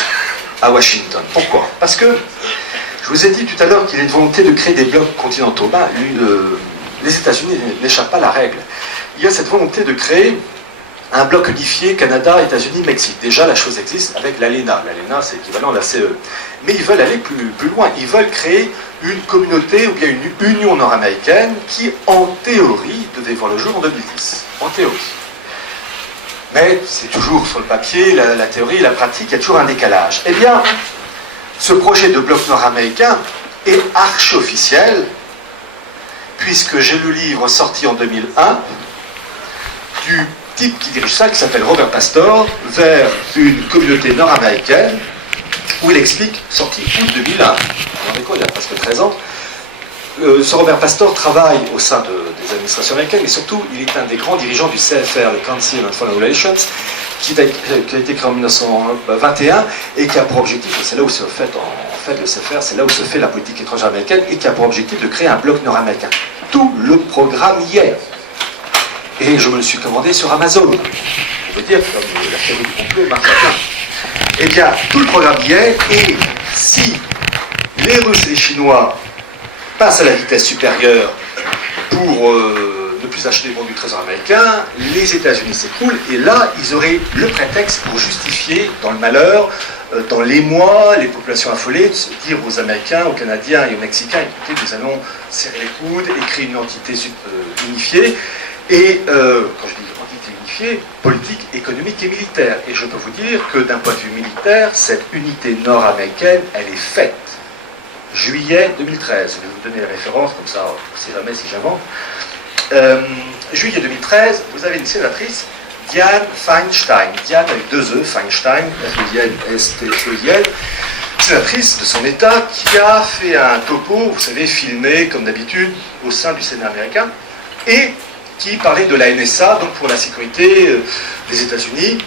à Washington. Pourquoi? Parce que je vous ai dit tout à l'heure qu'il y a une volonté de créer des blocs continentaux. Les États-Unis n'échappent pas à la règle. Il y a cette volonté de créer un bloc unifié Canada, États-Unis, Mexique. Déjà, la chose existe avec l'ALENA. L'ALENA, c'est équivalent à la CE. Mais ils veulent aller plus loin. Ils veulent créer une communauté ou bien une union nord-américaine qui, en théorie, devait voir le jour en 2010. En théorie. Mais c'est toujours sur le papier, la théorie, la pratique, il y a toujours un décalage. Eh bien, ce projet de bloc nord-américain est archi-officiel, puisque j'ai le livre sorti en 2001 du type qui dirige ça, qui s'appelle Robert Pastor, vers une communauté nord-américaine, où il explique, sorti août 2001, il y a presque 13 ans, ce Robert Pastor travaille au sein des administrations américaines, mais surtout, il est un des grands dirigeants du CFR, le Council on Foreign Relations, qui a été créé en 1921, et qui a pour objectif, c'est là où se fait, le CFR, c'est là où se fait la politique étrangère américaine, et qui a pour objectif de créer un bloc nord-américain. tout le programme y est. Et je me le suis commandé sur Amazon. On peut dire, comme la théorie du complot marche bien. Eh bien, tout le programme y est, et si les Russes et les Chinois passent à la vitesse supérieure pour ne plus acheter les bons du Trésor américain, les États-Unis s'écroulent, et là, ils auraient le prétexte pour justifier, dans le malheur, dans l'émoi, les populations affolées, de se dire aux Américains, aux Canadiens et aux Mexicains, écoutez, nous allons serrer les coudes et créer une entité unifiée, et quand je dis entité unifiée, politique, économique et militaire. Et je peux vous dire que d'un point de vue militaire, cette unité nord-américaine, elle est faite. Juillet 2013, je vais vous donner les références, comme ça, on ne sait jamais si j'invente. Juillet 2013, vous avez une sénatrice, Dianne Feinstein, Dianne avec deux E, Feinstein, F-E-I-N-S-T-E-I-N, sénatrice de son État, qui a fait un topo, vous savez, filmé comme d'habitude au sein du Sénat américain, et qui parlait de la NSA, donc pour la sécurité des États-Unis,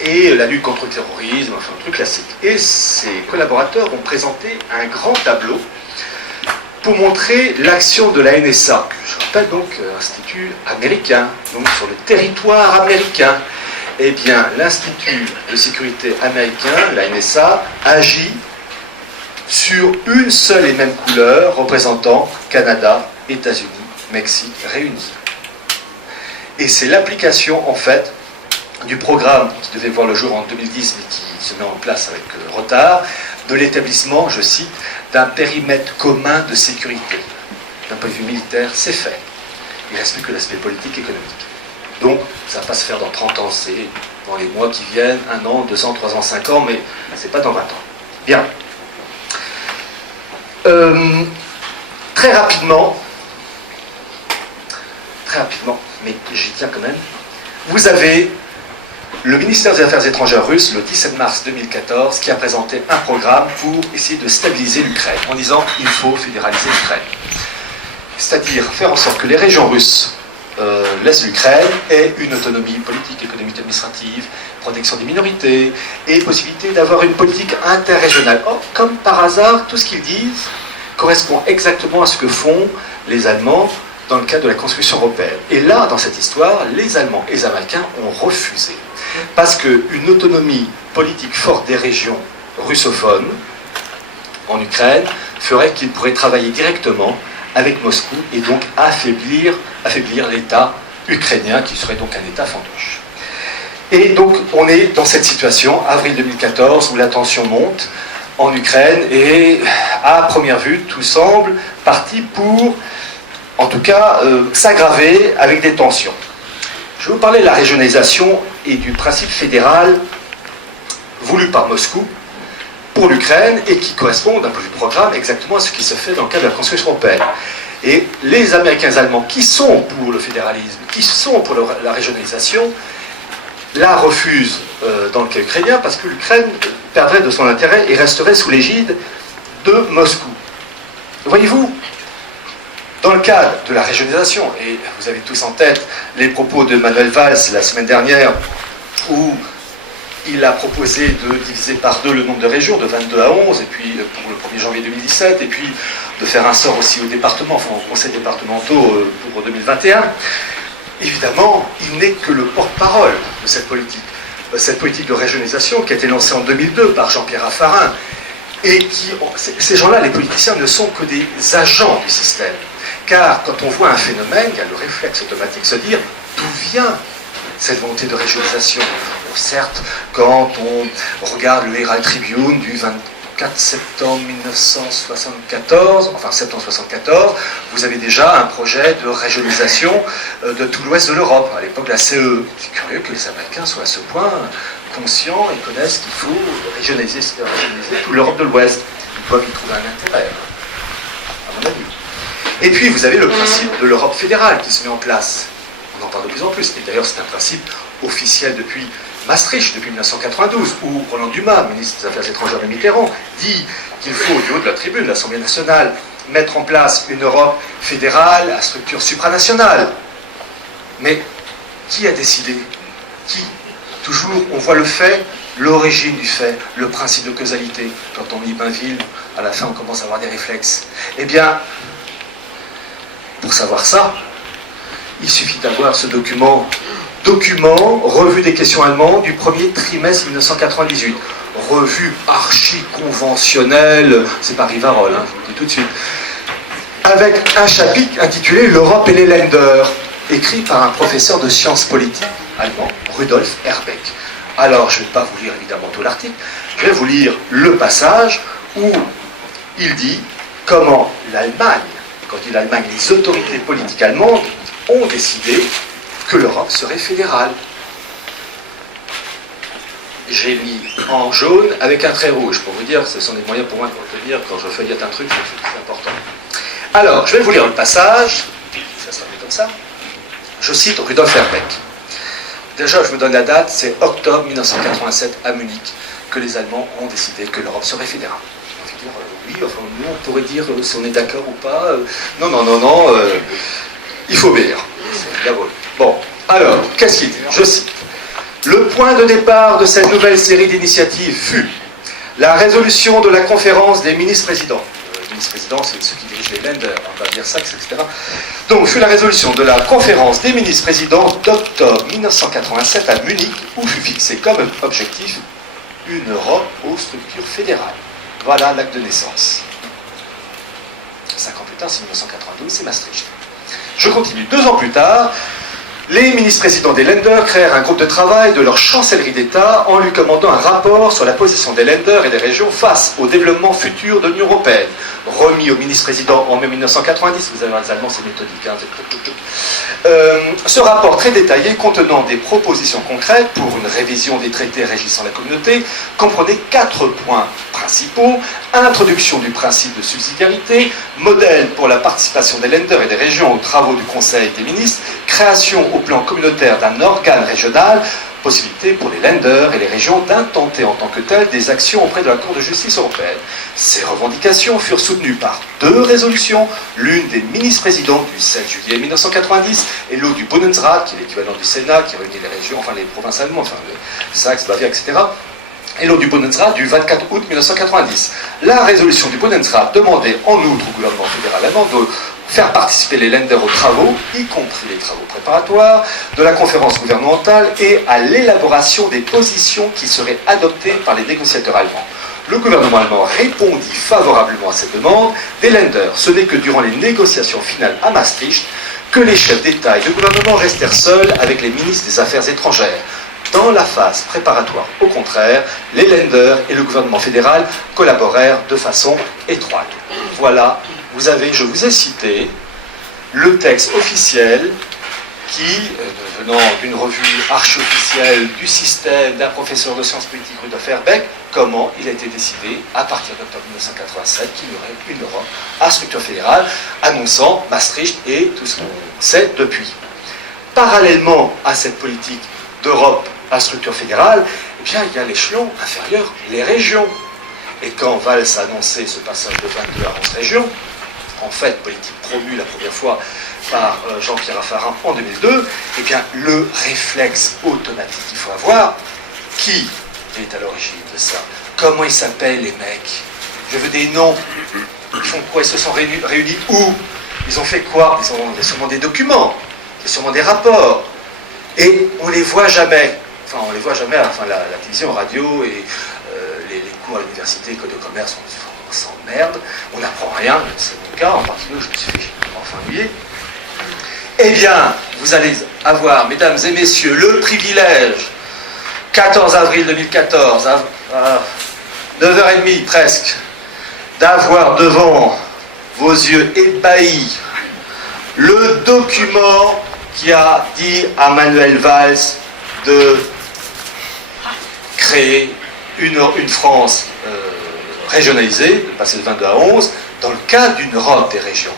et la lutte contre le terrorisme, enfin un truc classique. Et ses collaborateurs ont présenté un grand tableau pour montrer l'action de la NSA. Je rappelle donc institut américain, donc sur le territoire américain. Eh bien, l'Institut de sécurité américain, la NSA, agit sur une seule et même couleur représentant Canada, États-Unis, Mexique réunis. Et c'est l'application, en fait, du programme qui devait voir le jour en 2010, mais qui se met en place avec retard, de l'établissement, je cite, d'un périmètre commun de sécurité. D'un point de vue militaire, c'est fait. Il ne reste plus que l'aspect politique et économique. Donc, ça ne va pas se faire dans 30 ans, c'est dans les mois qui viennent, 1 an, 2 ans, 3 ans, 5 ans, mais ce n'est pas dans 20 ans. Bien. Très rapidement, mais j'y tiens quand même, vous avez le ministère des Affaires étrangères russe, le 17 mars 2014, qui a présenté un programme pour essayer de stabiliser l'Ukraine, en disant il faut fédéraliser l'Ukraine. C'est-à-dire faire en sorte que les régions russes laissent l'Ukraine aient une autonomie politique, économique, administrative, protection des minorités, et possibilité d'avoir une politique interrégionale. Or, comme par hasard, tout ce qu'ils disent correspond exactement à ce que font les Allemands dans le cadre de la construction européenne. Et là, dans cette histoire, les Allemands et les Américains ont refusé. Parce qu'une autonomie politique forte des régions russophones en Ukraine ferait qu'ils pourraient travailler directement avec Moscou et donc affaiblir l'État ukrainien qui serait donc un État fantoche. Et donc on est dans cette situation, avril 2014, où la tension monte en Ukraine et à première vue, tout semble parti pour, en tout cas, s'aggraver avec des tensions. Je vais vous parler de la régionalisation et du principe fédéral voulu par Moscou pour l'Ukraine et qui correspond d'un point de vue programme exactement à ce qui se fait dans le cadre de la construction européenne. Et les Américains et les Allemands qui sont pour le fédéralisme, qui sont pour la régionalisation, la refusent dans le cas ukrainien parce que l'Ukraine perdrait de son intérêt et resterait sous l'égide de Moscou. Voyez-vous, dans le cadre de la régionalisation, et vous avez tous en tête les propos de Manuel Valls la semaine dernière, où il a proposé de diviser par 2 le nombre de régions, de 22 à 11, et puis pour le 1er janvier 2017, et puis de faire un sort aussi aux départements, enfin aux conseils départementaux pour 2021. Évidemment, il n'est que le porte-parole de cette politique de régionalisation qui a été lancée en 2002 par Jean-Pierre Raffarin, et qui, ces gens-là, les politiciens, ne sont que des agents du système. Car quand on voit un phénomène, il y a le réflexe automatique de se dire d'où vient cette volonté de régionalisation. Bon, certes, quand on regarde le Herald Tribune du 24 septembre 1974, enfin septembre 1974, vous avez déjà un projet de régionalisation de tout l'ouest de l'Europe, à l'époque de la CE. C'est curieux que les Américains soient à ce point conscients et connaissent qu'il faut régionaliser toute l'Europe de l'Ouest. Ils doivent y trouver un intérêt, à mon avis. Et puis vous avez le principe de l'Europe fédérale qui se met en place. On en parle de plus en plus. Et d'ailleurs c'est un principe officiel depuis Maastricht, depuis 1992, où Roland Dumas, ministre des Affaires étrangères de Mitterrand, dit qu'il faut, du haut de la tribune de l'Assemblée nationale, mettre en place une Europe fédérale à structure supranationale. Mais qui a décidé? Qui? Toujours, on voit le fait, l'origine du fait, le principe de causalité. Quand on lit Bainville, à la fin, on commence à avoir des réflexes. Eh bien, pour pour savoir ça, il suffit d'avoir ce document, revue des questions allemandes du premier trimestre 1998. Revue archi-conventionnelle, c'est pas Rivarol, hein, je vous le dis tout de suite, avec un chapitre intitulé « L'Europe et les Länder », écrit par un professeur de sciences politiques allemand, Rudolf Herbeck. Alors, je ne vais pas vous lire évidemment tout l'article, je vais vous lire le passage où il dit comment l'Allemagne, quand il dit l'Allemagne, les autorités politiques allemandes ont décidé que l'Europe serait fédérale. J'ai mis en jaune avec un trait rouge pour vous dire, ce sont des moyens pour moi de retenir quand je feuillette un truc, c'est important. Alors, je vais vous lire le passage, ça sera comme ça. Je cite Rudolf Herbeck. Déjà, je vous donne la date, c'est octobre 1987 à Munich, que les Allemands ont décidé que l'Europe serait fédérale. On va dire, oui, enfin, nous, on pourrait dire si on est d'accord ou pas. Non, il faut obéir. Bon, alors, qu'est-ce qu'il dit? Je cite. Le point de départ de cette nouvelle série d'initiatives fut la résolution de la conférence des ministres-présidents. Les ministres-présidents, c'est ceux qui dirigent les Länder, on va dire ça, etc. Donc, fut la résolution de la conférence des ministres-présidents d'octobre 1987 à Munich, où fut fixé comme objectif une Europe aux structures fédérales. Voilà l'acte de naissance. 5 ans plus tard, c'est 1992, c'est Maastricht. Je continue. 2 ans plus tard, les ministres-présidents des Länder créèrent un groupe de travail de leur chancellerie d'État en lui commandant un rapport sur la position des Länder et des régions face au développement futur de l'Union européenne. Remis au ministre-président en mai 1990, vous avez les Allemands, c'est méthodique. Hein, ce rapport très détaillé, contenant des propositions concrètes pour une révision des traités régissant la communauté, comprenait 4 points principaux. Introduction du principe de subsidiarité, modèle pour la participation des Länder et des régions aux travaux du Conseil des ministres, création au plan communautaire d'un organe régional, possibilité pour les Länder et les régions d'intenter en tant que telles des actions auprès de la Cour de justice européenne. Ces revendications furent soutenues par 2 résolutions, l'une des ministres-présidents du 7 juillet 1990 et l'autre du Bundesrat, qui est l'équivalent du Sénat, qui réunit les régions, enfin les provinces allemandes, enfin Saxe, Bavière, etc., et l'autre du Bundesrat du 24 août 1990. La résolution du Bundesrat demandait en outre au gouvernement fédéral allemand de faire participer les Länder aux travaux, y compris les travaux préparatoires, de la conférence gouvernementale et à l'élaboration des positions qui seraient adoptées par les négociateurs allemands. Le gouvernement allemand répondit favorablement à cette demande des Länder. Ce n'est que durant les négociations finales à Maastricht que les chefs d'État et de gouvernement restèrent seuls avec les ministres des Affaires étrangères. Dans la phase préparatoire, au contraire, les Länder et le gouvernement fédéral collaborèrent de façon étroite. Voilà, je vous ai cité le texte officiel qui, venant d'une revue archi-officielle du système d'un professeur de sciences politiques, Rudolf Herbeck, comment il a été décidé, à partir d'octobre 1987, qu'il y aurait une Europe à structure fédérale, annonçant Maastricht et tout ce qu'on sait depuis. Parallèlement à cette politique d'Europe à structure fédérale, eh bien, il y a l'échelon inférieur, les régions. Et quand Valls a annoncé ce passage de 22 à 11 régions, en fait, politique promue la première fois par Jean-Pierre Raffarin en 2002, eh bien, le réflexe automatique qu'il faut avoir, qui est à l'origine de ça? Comment ils s'appellent, les mecs? Je veux des noms. Ils font quoi? Ils se sont réunis où? Ils ont fait quoi? Ils ont sûrement des documents, il y a sûrement des rapports. Et on ne les voit jamais. Enfin, on les voit jamais à la télévision, radio et les cours à l'université, école de commerce, on s'emmerde, on n'apprend rien, c'est mon cas, en particulier, je me suis fait enfin ennuyé. Eh bien, vous allez avoir, mesdames et messieurs, le privilège, 14 avril 2014, à 9h30 presque, d'avoir devant vos yeux ébahis le document qui a dit à Manuel Valls de créer une France régionalisée, de passer de 22 à 11, dans le cadre d'une Europe des régions.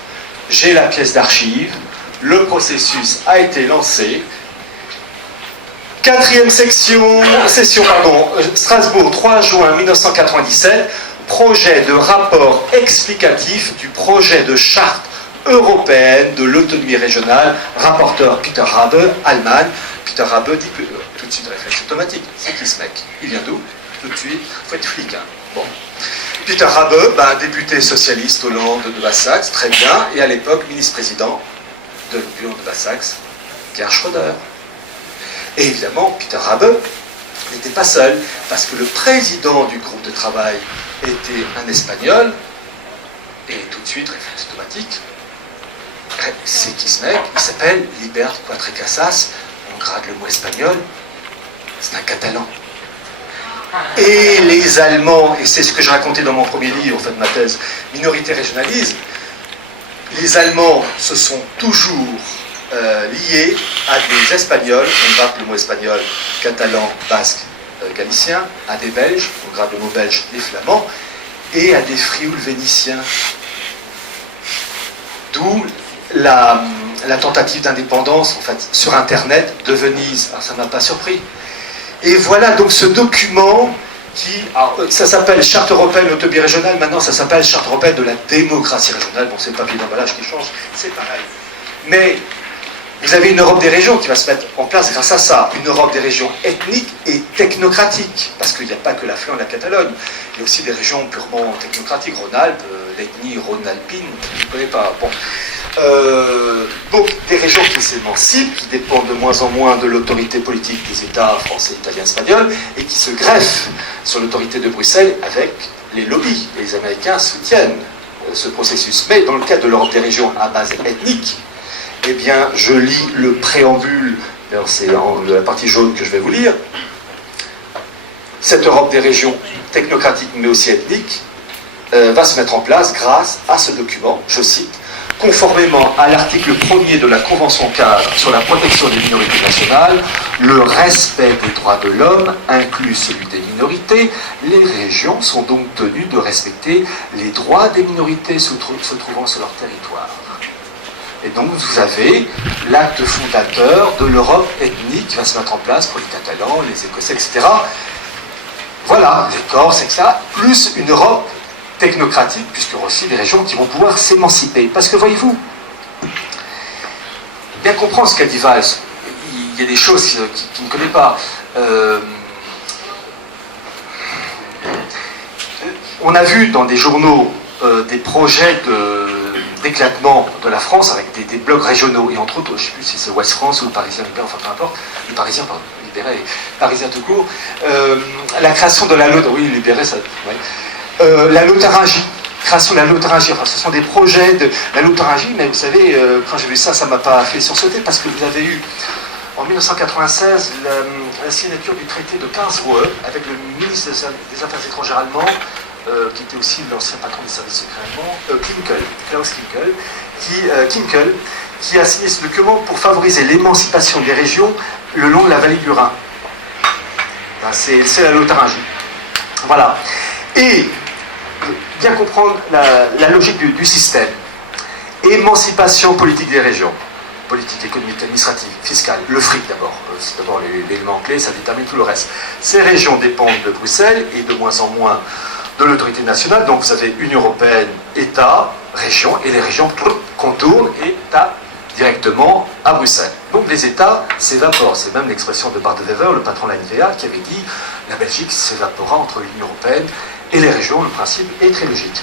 J'ai la pièce d'archive, le processus a été lancé. 4e session, Strasbourg, 3 juin 1997, projet de rapport explicatif du projet de charte européenne de l'autonomie régionale, rapporteur Peter Rabe, Allemagne. Peter Rabe dit tout de suite réflexe automatique. C'est qui ce mec? Il vient d'où? Tout de suite, il faut être flic. Hein. Bon. Peter Rabe, député socialiste Hollande de Basse-Saxe, très bien, et à l'époque ministre-président de l'Union de Basse-Saxe, Gerhard Schröder. Et évidemment, Peter Rabe n'était pas seul, parce que le président du groupe de travail était un Espagnol, et tout de suite, réflexe automatique, c'est qui ce mec? Il s'appelle Libert Quatre Casas, on grade le mot espagnol, c'est un Catalan. Et les Allemands, et c'est ce que je racontais dans mon premier livre, en fait, ma thèse, Minorité régionalisme, les Allemands se sont toujours liés à des Espagnols, on grade le mot espagnol, catalan, basque, galicien, à des Belges, on grade le mot belge, des Flamands, et à des Frioul vénitiens. D'où la tentative d'indépendance, en fait, sur Internet de Venise. Alors, ça ne m'a pas surpris. Et voilà donc ce document qui, alors, ça s'appelle Charte européenne d'autonomie régionale, maintenant ça s'appelle Charte européenne de la démocratie régionale. Bon, c'est le papier d'emballage qui change, c'est pareil. Mais vous avez une Europe des régions qui va se mettre en place grâce à ça, une Europe des régions ethniques et technocratiques, parce qu'il n'y a pas que la Flandre et la Catalogne, il y a aussi des régions purement technocratiques, Rhône-Alpes, l'ethnie rhône-alpine, je ne connais pas. Bon. Donc des régions qui s'émancipent, qui dépendent de moins en moins de l'autorité politique des États français, italiens, espagnols, et qui se greffent sur l'autorité de Bruxelles avec les lobbies. Les Américains soutiennent ce processus. Mais dans le cadre de l'Europe des régions à base ethnique, eh bien, je lis le préambule, c'est la partie jaune que je vais vous lire. Cette Europe des régions technocratiques mais aussi ethniques va se mettre en place grâce à ce document, je cite, conformément à l'article 1er de la Convention cadre sur la protection des minorités nationales, le respect des droits de l'homme inclut celui des minorités. Les régions sont donc tenues de respecter les droits des minorités se trouvant sur leur territoire. Et donc vous avez l'acte fondateur de l'Europe ethnique qui va se mettre en place pour les Catalans, les Écossais, etc. Voilà, les Corses, etc. Plus une Europe technocratique, puisqu'il y aura aussi des régions qui vont pouvoir s'émanciper. Parce que voyez-vous, bien comprendre ce qu'a dit Valls, il y a des choses qu'il ne connaît pas. On a vu dans des journaux des projets d'éclatement de la France avec des blocs régionaux, et entre autres, je ne sais plus si c'est Ouest France ou le Parisien Libéré, enfin peu importe, le Parisien, pardon, Libéré, Parisien tout court, la création de la Lot, oui, Libéré, ça, ouais. La Lotharingie, création de la Lotharingie, enfin ce sont des projets de la Lotharingie, mais vous savez, quand j'ai vu ça, ça ne m'a pas fait sursauter, parce que vous avez eu, en 1996, la signature du traité de Karlsruhe, avec le ministre des Affaires étrangères allemand, qui était aussi l'ancien patron des services secrets allemands, Klaus Kinkel, qui a signé ce document pour favoriser l'émancipation des régions le long de la vallée du Rhin. C'est la Lotharingie. Voilà. Et bien comprendre la logique du système. Émancipation politique des régions, politique économique, administrative, fiscale, le fric d'abord. C'est d'abord l'élément clé, ça détermine tout le reste. Ces régions dépendent de Bruxelles et de moins en moins de l'autorité nationale. Donc vous avez Union européenne, État, région, et les régions contournent et tapent directement à Bruxelles. Donc les États s'évaporent. C'est même l'expression de Bart de Wever, le patron de la NVA, qui avait dit la Belgique s'évaporera entre l'Union européenne et les régions. Le principe est très logique.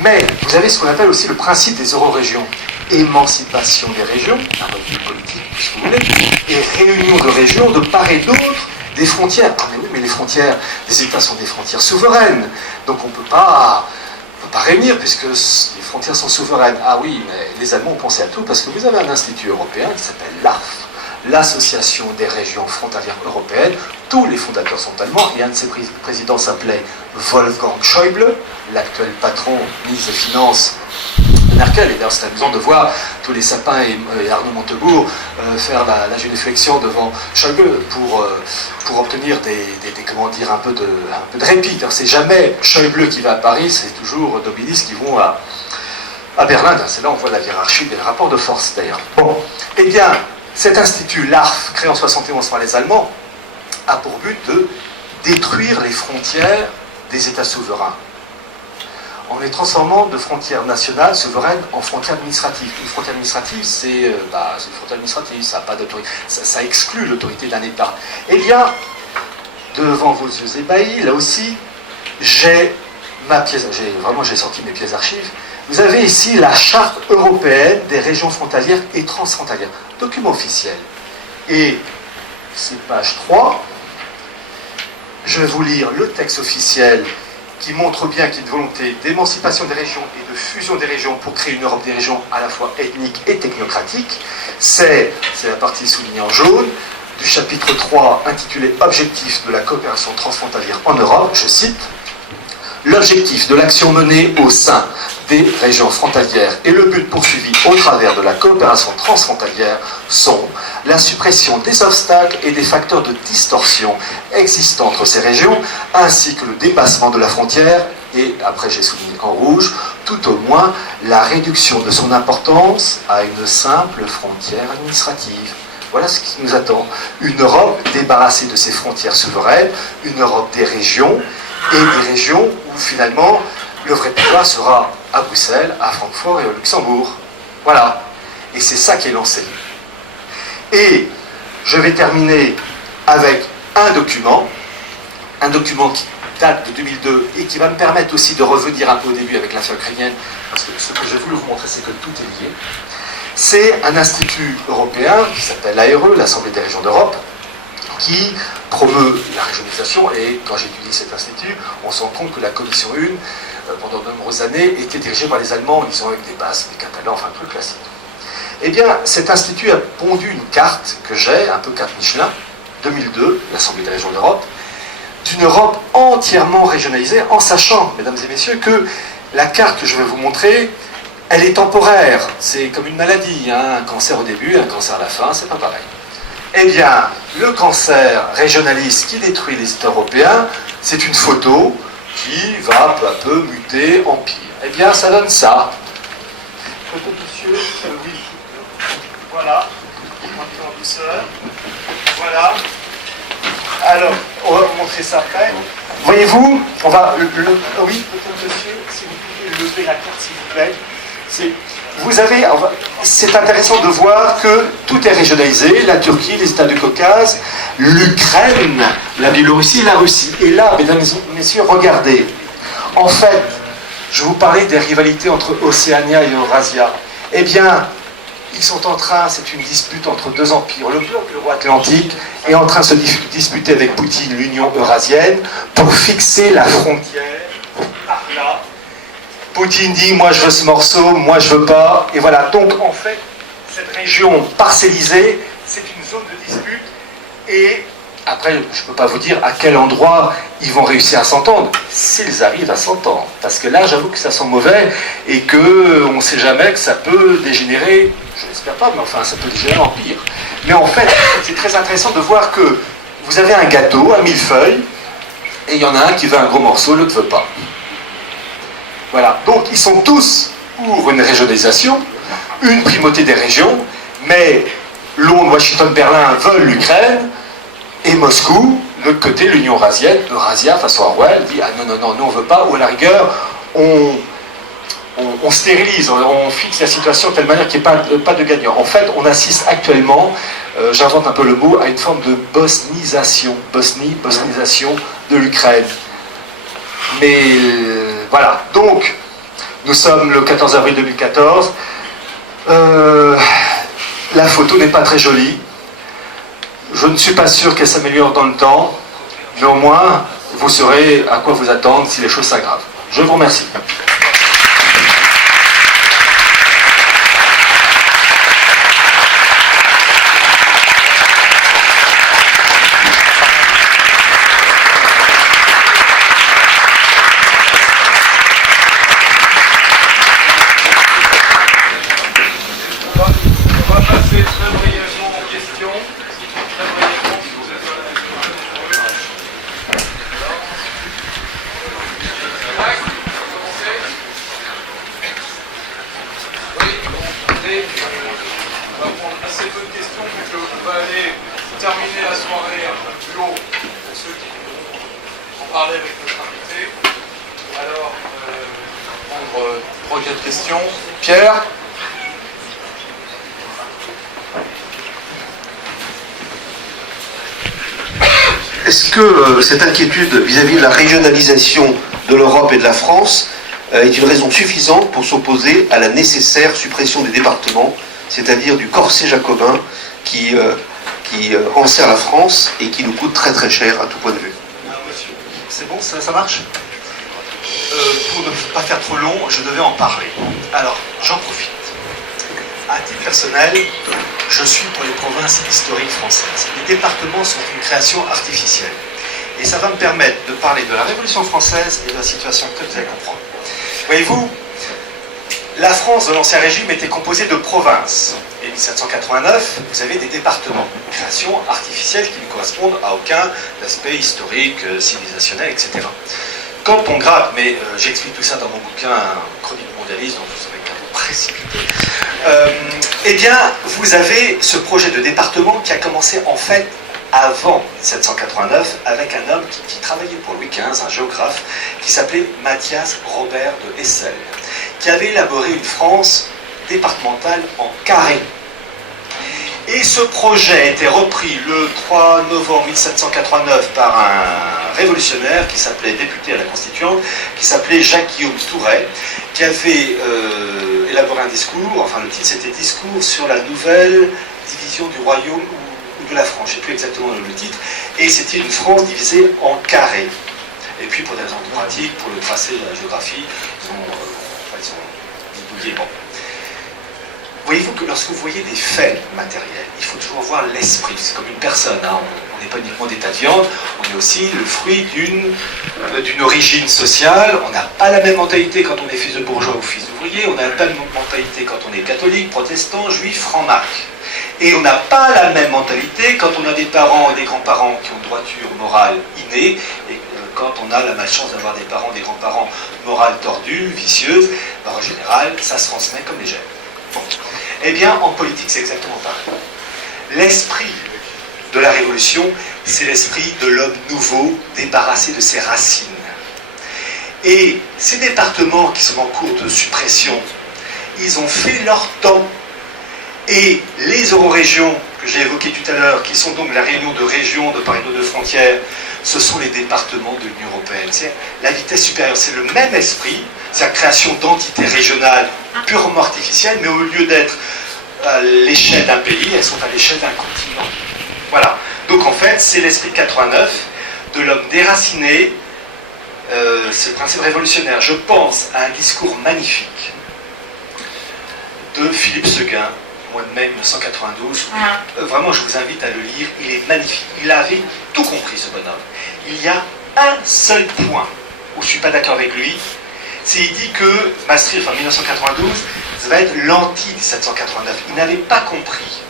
Mais vous avez ce qu'on appelle aussi le principe des eurorégions. Émancipation des régions, un revenu politique, si vous voulez, et réunion de régions de part et d'autre des frontières. Ah mais oui, mais les frontières des États sont des frontières souveraines. Donc on ne peut pas réunir puisque les frontières sont souveraines. Ah oui, mais les Allemands ont pensé à tout parce que vous avez un institut européen qui s'appelle l'ARF, l'Association des régions frontalières européennes. Tous les fondateurs sont allemands et un de ses présidents s'appelait Wolfgang Schäuble, l'actuel patron, ministre des Finances de Merkel. Et d'ailleurs c'est amusant de voir tous les sapins et Arnaud Montebourg faire la génuflexion devant Schäuble pour obtenir comment dire, un peu de répit. C'est jamais Schäuble qui va à Paris, c'est toujours nos ministres qui vont à Berlin. C'est là où on voit la hiérarchie et les rapports de force d'ailleurs. Bon, eh bien, cet institut, l'ARF, créé en 1971 par les Allemands, a pour but de détruire les frontières des États souverains, en les transformant de frontières nationales souveraines en frontières administratives. Une frontière administrative, c'est une frontière administrative, ça n'a pas d'autorité, ça exclut l'autorité d'un État. Eh bien, devant vos yeux ébahis, là aussi, j'ai sorti mes pièces d'archives, Vous avez ici la charte européenne des régions frontalières et transfrontalières, document officiel. Et c'est page 3. Je vais vous lire le texte officiel qui montre bien qu'il y a une volonté d'émancipation des régions et de fusion des régions pour créer une Europe des régions à la fois ethnique et technocratique. C'est la partie soulignée en jaune du chapitre 3 intitulé « Objectifs de la coopération transfrontalière en Europe », je cite, « L'objectif de l'action menée au sein des régions frontalières et le but poursuivi au travers de la coopération transfrontalière sont la suppression des obstacles et des facteurs de distorsion existants entre ces régions, ainsi que le dépassement de la frontière, et après j'ai souligné en rouge, tout au moins la réduction de son importance à une simple frontière administrative. » Voilà ce qui nous attend. Une Europe débarrassée de ses frontières souveraines, une Europe des régions, et des régions où finalement le vrai pouvoir sera à Bruxelles, à Francfort et au Luxembourg. Voilà. Et c'est ça qui est lancé. Et je vais terminer avec un document qui date de 2002 et qui va me permettre aussi de revenir un peu au début avec l'affaire ukrainienne, parce que ce que j'ai voulu vous montrer, c'est que tout est lié. C'est un institut européen qui s'appelle l'ARE, l'Assemblée des régions d'Europe, qui promeut la régionalisation. Et quand j'ai étudié cet institut, on se rend compte que la Commission 1, pendant de nombreuses années, était dirigée par les Allemands, ils ont avec des Basques, des Catalans, enfin un peu classique. Eh bien, cet institut a pondu une carte que j'ai, un peu carte Michelin, 2002, l'Assemblée des régions d'Europe, d'une Europe entièrement régionalisée, en sachant, mesdames et messieurs, que la carte que je vais vous montrer, elle est temporaire. C'est comme une maladie, hein, un cancer au début, un cancer à la fin, c'est pas pareil. Eh bien, le cancer régionaliste qui détruit les États européens, c'est une photo qui va peu à peu muter en pire. Eh bien, ça donne ça. Photo, monsieur, oui. Voilà. En douceur. Voilà. Alors, on va vous montrer ça après. Voyez-vous, on va... oui, peut-être, monsieur, si vous pouvez lever la carte, s'il vous plaît. C'est intéressant de voir que tout est régionalisé, la Turquie, les États du Caucase, l'Ukraine, la Biélorussie, la Russie. Et là, mesdames et messieurs, regardez. En fait, je vous parlais des rivalités entre Océania et Eurasia. Eh bien, ils sont en train, c'est une dispute entre deux empires. Le bloc euro-atlantique est en train de se disputer avec Poutine, l'Union eurasienne, pour fixer la frontière par là. Poutine dit, moi je veux ce morceau, moi je veux pas. Et voilà, donc en fait, cette région parcellisée, c'est une zone de dispute. Et après, je ne peux pas vous dire à quel endroit ils vont réussir à s'entendre, s'ils arrivent à s'entendre. Parce que là, j'avoue que ça sent mauvais et qu'on ne sait jamais que ça peut dégénérer, je n'espère pas, mais enfin, ça peut dégénérer en pire. Mais en fait, c'est très intéressant de voir que vous avez un gâteau, un millefeuille, et il y en a un qui veut un gros morceau, l'autre ne veut pas. Voilà, donc ils sont tous pour une régionalisation, une primauté des régions, mais Londres, Washington, Berlin veulent l'Ukraine, et Moscou, de l'autre côté, l'Union eurasienne, Eurasia, façon Orwell, dit ah non, nous on veut pas, ou à la rigueur, on stérilise, on fixe la situation de telle manière qu'il n'y ait pas de gagnant. En fait, on assiste actuellement, j'invente un peu le mot, à une forme de bosnisation de l'Ukraine. Mais voilà, donc, nous sommes le 14 avril 2014, la photo n'est pas très jolie, je ne suis pas sûr qu'elle s'améliore dans le temps, mais au moins, vous saurez à quoi vous attendre si les choses s'aggravent. Je vous remercie. On va passer très brièvement aux questions. On va prendre assez peu de questions, donc on va aller terminer la soirée un peu plus haut pour ceux qui vont en parler avec notre invité. Alors, prendre 3 ou 4 questions. Pierre ? Est-ce que cette inquiétude vis-à-vis de la régionalisation de l'Europe et de la France est une raison suffisante pour s'opposer à la nécessaire suppression des départements, c'est-à-dire du corset jacobin qui enserre la France et qui nous coûte très très cher à tout point de vue. Monsieur, c'est bon, ça marche? Pour ne pas faire trop long, je devais en parler. Alors, j'en profite. À titre personnel, je suis pour les provinces historiques françaises. Les départements sont une création artificielle. Et ça va me permettre de parler de la Révolution française et de la situation que vous allez comprendre. Voyez-vous, la France de l'Ancien Régime était composée de provinces. Et en 1789, vous avez des départements. Une création artificielle qui ne correspondent à aucun aspect historique, civilisationnel, etc. Quand on gratte, mais j'explique tout ça dans mon bouquin Chronique mondialiste, donc vous savez qu'à vous précipiter, eh bien, vous avez ce projet de département qui a commencé en fait avant 1789 avec un homme qui travaillait pour Louis XV, un géographe, qui s'appelait Mathias Robert de Hessel, qui avait élaboré une France départementale en carré. Et ce projet a été repris le 3 novembre 1789 par un révolutionnaire qui s'appelait député à la Constituante, qui s'appelait Jacques-Guillaume Touret, qui avait élaboré un discours, enfin le titre c'était Discours sur la nouvelle division du royaume ou de la France, je ne sais plus exactement le titre, et c'était une France divisée en carrés. Et puis pour des raisons pratiques, pour le tracé de la géographie, ils ont bidouillé. Bon. Voyez-vous que lorsque vous voyez des faits matériels, il faut toujours voir l'esprit. C'est comme une personne, hein. On n'est pas uniquement des tas de viande, on est aussi le fruit d'une origine sociale. On n'a pas la même mentalité quand on est fils de bourgeois ou fils d'ouvrier, on n'a pas la même mentalité quand on est catholique, protestant, juif, franc-mac. Et on n'a pas la même mentalité quand on a des parents et des grands-parents qui ont une droiture morale innée, et quand on a la malchance d'avoir des parents, des grands-parents morales tordues, vicieuses, ben, en général, ça se transmet comme les gènes. Bon. Eh bien, en politique, c'est exactement pareil. L'esprit de la Révolution, c'est l'esprit de l'homme nouveau, débarrassé de ses racines. Et ces départements qui sont en cours de suppression, ils ont fait leur temps. Et les eurorégions, que j'ai évoquées tout à l'heure, qui sont donc la réunion de régions de part et d'autre de frontières, ce sont les départements de l'Union européenne. C'est la vitesse supérieure, c'est le même esprit, c'est la création d'entités régionales purement artificielles, mais au lieu d'être à l'échelle d'un pays, elles sont à l'échelle d'un continent. Voilà. Donc en fait, c'est l'esprit de 89, de l'homme déraciné, c'est le principe révolutionnaire. Je pense à un discours magnifique de Philippe Seguin, au mois de mai 1992. Vraiment, je vous invite à le lire, il est magnifique. Il avait tout compris, ce bonhomme. Il y a un seul point où je ne suis pas d'accord avec lui, c'est qu'il dit que Maastricht, en 1992, ça va être l'anti-1789. Il n'avait pas compris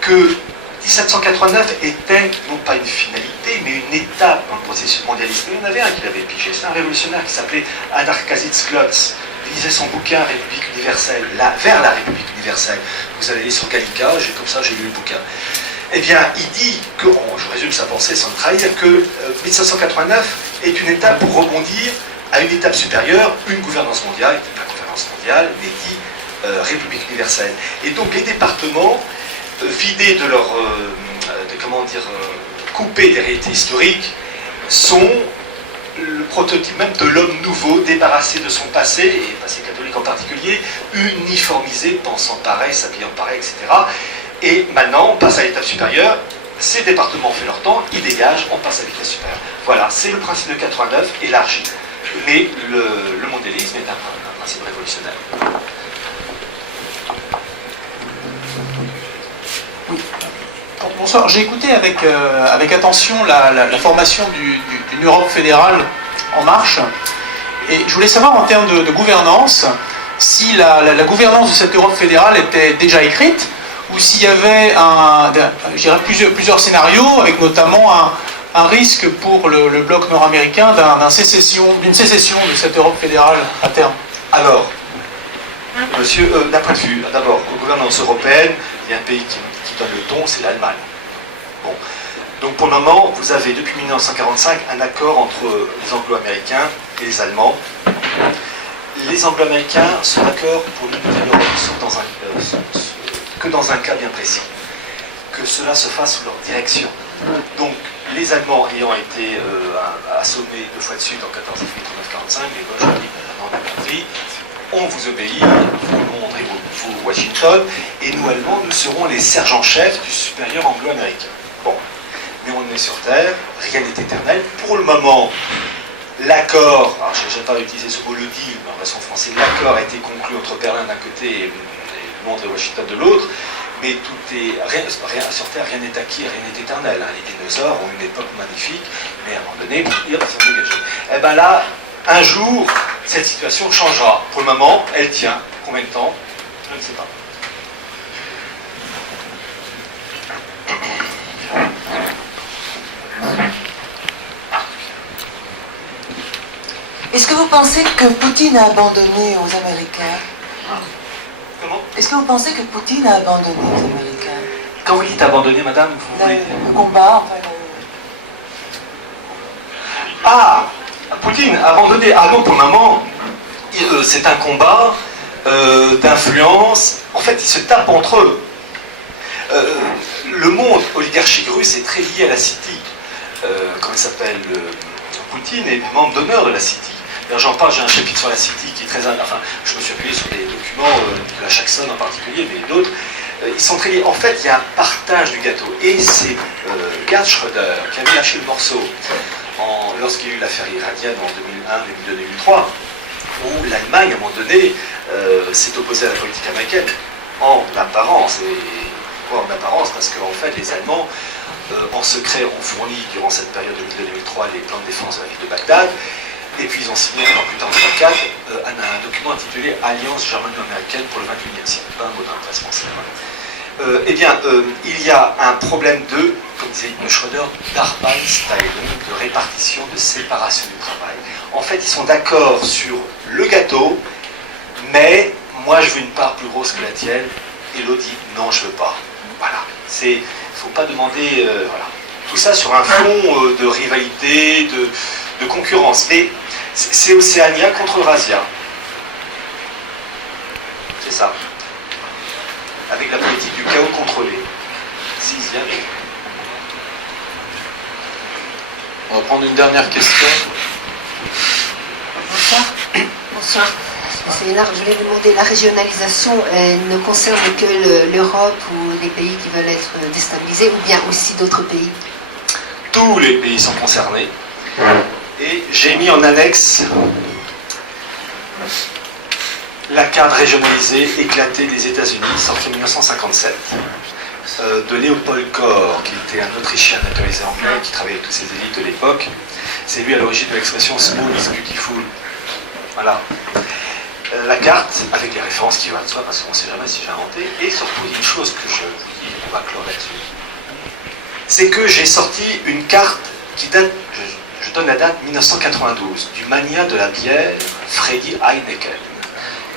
que 1789 était non pas une finalité, mais une étape dans le processus mondialiste. Il y en avait un qui l'avait pigé, c'est un révolutionnaire qui s'appelait Anarkazitz Klotz. Il lisait son bouquin République universelle, vers la République universelle. Vous allez aller sur Gallica, comme ça j'ai lu le bouquin. Eh bien, il dit que, je résume sa pensée sans le trahir, que 1789 est une étape pour rebondir à une étape supérieure, une gouvernance mondiale, qui n'est pas gouvernance mondiale, mais dit République universelle. Et donc les départements, vidés de leur, coupés des réalités historiques, sont le prototype même de l'homme nouveau, débarrassé de son passé, et passé catholique en particulier, uniformisé, pensant pareil, s'habillant pareil, etc. Et maintenant, on passe à l'étape supérieure, ces départements ont fait leur temps, ils dégagent, on passe à la vitesse supérieure. Voilà, c'est le principe de 89 élargi. Mais le mondialisme est un principe révolutionnaire. Bonsoir, j'ai écouté avec attention la formation d'une Europe fédérale en marche, et je voulais savoir en termes de gouvernance, si la gouvernance de cette Europe fédérale était déjà écrite, ou s'il y avait plusieurs scénarios, avec notamment un risque pour le bloc nord-américain d'une sécession de cette Europe fédérale à terme. Alors, monsieur, d'un point de vue, d'abord, aux gouvernances européennes, il y a un pays qui donne le ton, c'est l'Allemagne. Bon. Donc pour le moment, vous avez depuis 1945 un accord entre les anglo-américains et les Allemands. Les anglo-américains sont d'accord pour l'unité de l'Europe, sauf que dans un cas bien précis, que cela se fasse sous leur direction. Donc les Allemands ayant été assommés 2 fois de suite en 14 1945, les Gauches ont dit non, on a compris, on vous obéit, vous Londres et vous Washington, et nous Allemands, nous serons les sergents-chefs du supérieur anglo-américain. Bon, mais on est sur Terre, rien n'est éternel. Pour le moment, l'accord, alors je n'ai pas utilisé ce mot le deal, mais en version française, l'accord a été conclu entre Berlin d'un côté et Londres et Washington de l'autre, mais tout est, sur Terre, rien n'est acquis, rien n'est éternel. Hein. Les dinosaures ont une époque magnifique, mais à un moment donné, ils vont se dégager. Et bien là, un jour, cette situation changera. Pour le moment, elle tient. Combien de temps? Je ne sais pas. Est-ce que vous pensez que Poutine a abandonné aux Américains? Comment? Est-ce que vous pensez que Poutine a abandonné aux Américains? Quand vous dites abandonner, madame, vous voulez... Le combat, enfin... Ah, Poutine, abandonné. Ah non, pour le moment, c'est un combat d'influence. En fait, ils se tapent entre eux. Le monde oligarchique russe est très lié à la City. Comment il s'appelle Poutine est membre d'honneur de la City. J'en parle, j'ai un chapitre sur la City qui est très... Enfin, je me suis appuyé sur des documents, Nicolas Jackson en particulier, mais d'autres. Ils sont très liés. En fait, il y a un partage du gâteau. Et c'est Gerhard Schröder qui avait lâché le morceau lorsqu'il y a eu l'affaire iranienne en 2001, 2002, 2003, où l'Allemagne, à un moment donné, s'est opposée à la politique américaine, en apparence. Et pourquoi en apparence? Parce qu'en fait, les Allemands, en secret, ont fourni, durant cette période 2002-2003, les plans de défense de la ville de Bagdad. Et puis ils ont signé un an plus tard, en 2004, un document intitulé Alliance germano-américaine pour le XXIe siècle. Pas un mot d'un presse français. Eh bien, il y a un problème de, comme disait Schröder, d'Arbeitsteilung, de répartition, de séparation du travail. En fait, ils sont d'accord sur le gâteau, mais moi je veux une part plus grosse que la tienne, et l'autre dit non, je veux pas. Voilà. Il ne faut pas demander. Voilà. Tout ça sur un fond de rivalité, de concurrence. Mais c'est Océania contre Eurasia. C'est ça. Avec la politique du chaos contrôlé. Sixième. On va prendre une dernière question. Bonsoir. Bonsoir. C'est Hénard, je voulais vous demander, la régionalisation, elle ne concerne que l'Europe ou les pays qui veulent être déstabilisés, ou bien aussi d'autres pays? Tous les pays sont concernés. Et j'ai mis en annexe la carte régionalisée éclatée des États-Unis, sortie en 1957, de Léopold Kohr, qui était un Autrichien naturalisé anglais, qui travaillait avec toutes ces élites de l'époque. C'est lui à l'origine de l'expression Small is beautiful. Voilà. La carte, avec les références qui vont de soi, parce qu'on ne sait jamais si j'ai inventé, et surtout, il y a une chose que je vous dis, on va clore là-dessus, c'est que j'ai sorti une carte qui date, je donne la date 1992, du magnat de la bière, Freddy Heineken,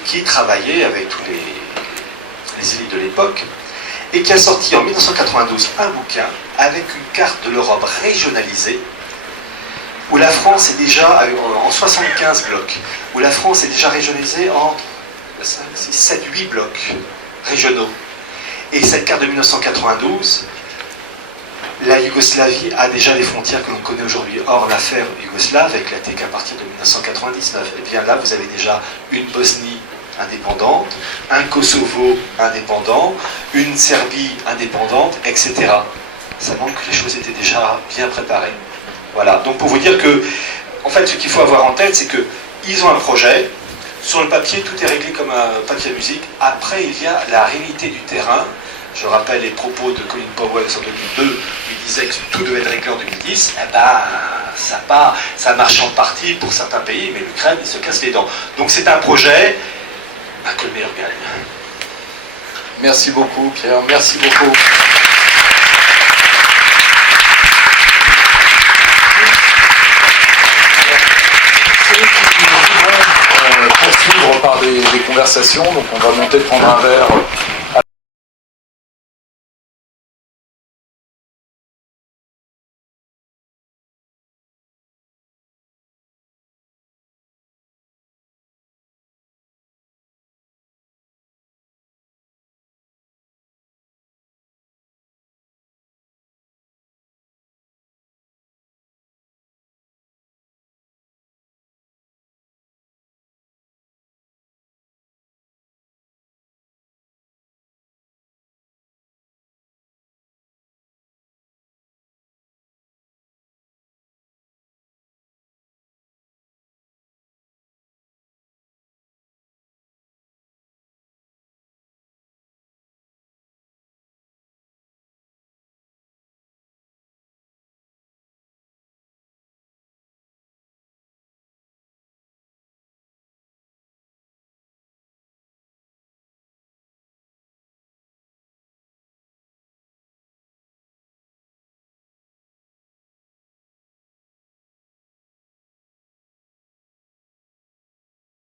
qui travaillait avec tous les élites de l'époque, et qui a sorti en 1992 un bouquin avec une carte de l'Europe régionalisée, où la France est déjà, en 75 blocs, où la France est déjà régionalisée en 7-8 blocs régionaux. Et cette carte de 1992, la Yougoslavie a déjà les frontières que l'on connaît aujourd'hui. Or, l'affaire yougoslave a éclaté qu'à partir de 1999. Et bien là, vous avez déjà une Bosnie indépendante, un Kosovo indépendant, une Serbie indépendante, etc. Ça montre que les choses étaient déjà bien préparées. Voilà, donc pour vous dire que, en fait, ce qu'il faut avoir en tête, c'est qu'ils ont un projet, sur le papier, tout est réglé comme un papier à musique. Après, il y a la réalité du terrain. Je rappelle les propos de Colin Powell en 2002, il disait que tout devait être réglé en 2010. Eh ben, ça marche en partie pour certains pays, mais l'Ukraine, il se casse les dents. Donc c'est un projet que le meilleur gagne. Merci beaucoup, Pierre. Merci beaucoup. Poursuivre par des conversations, donc on va monter prendre un verre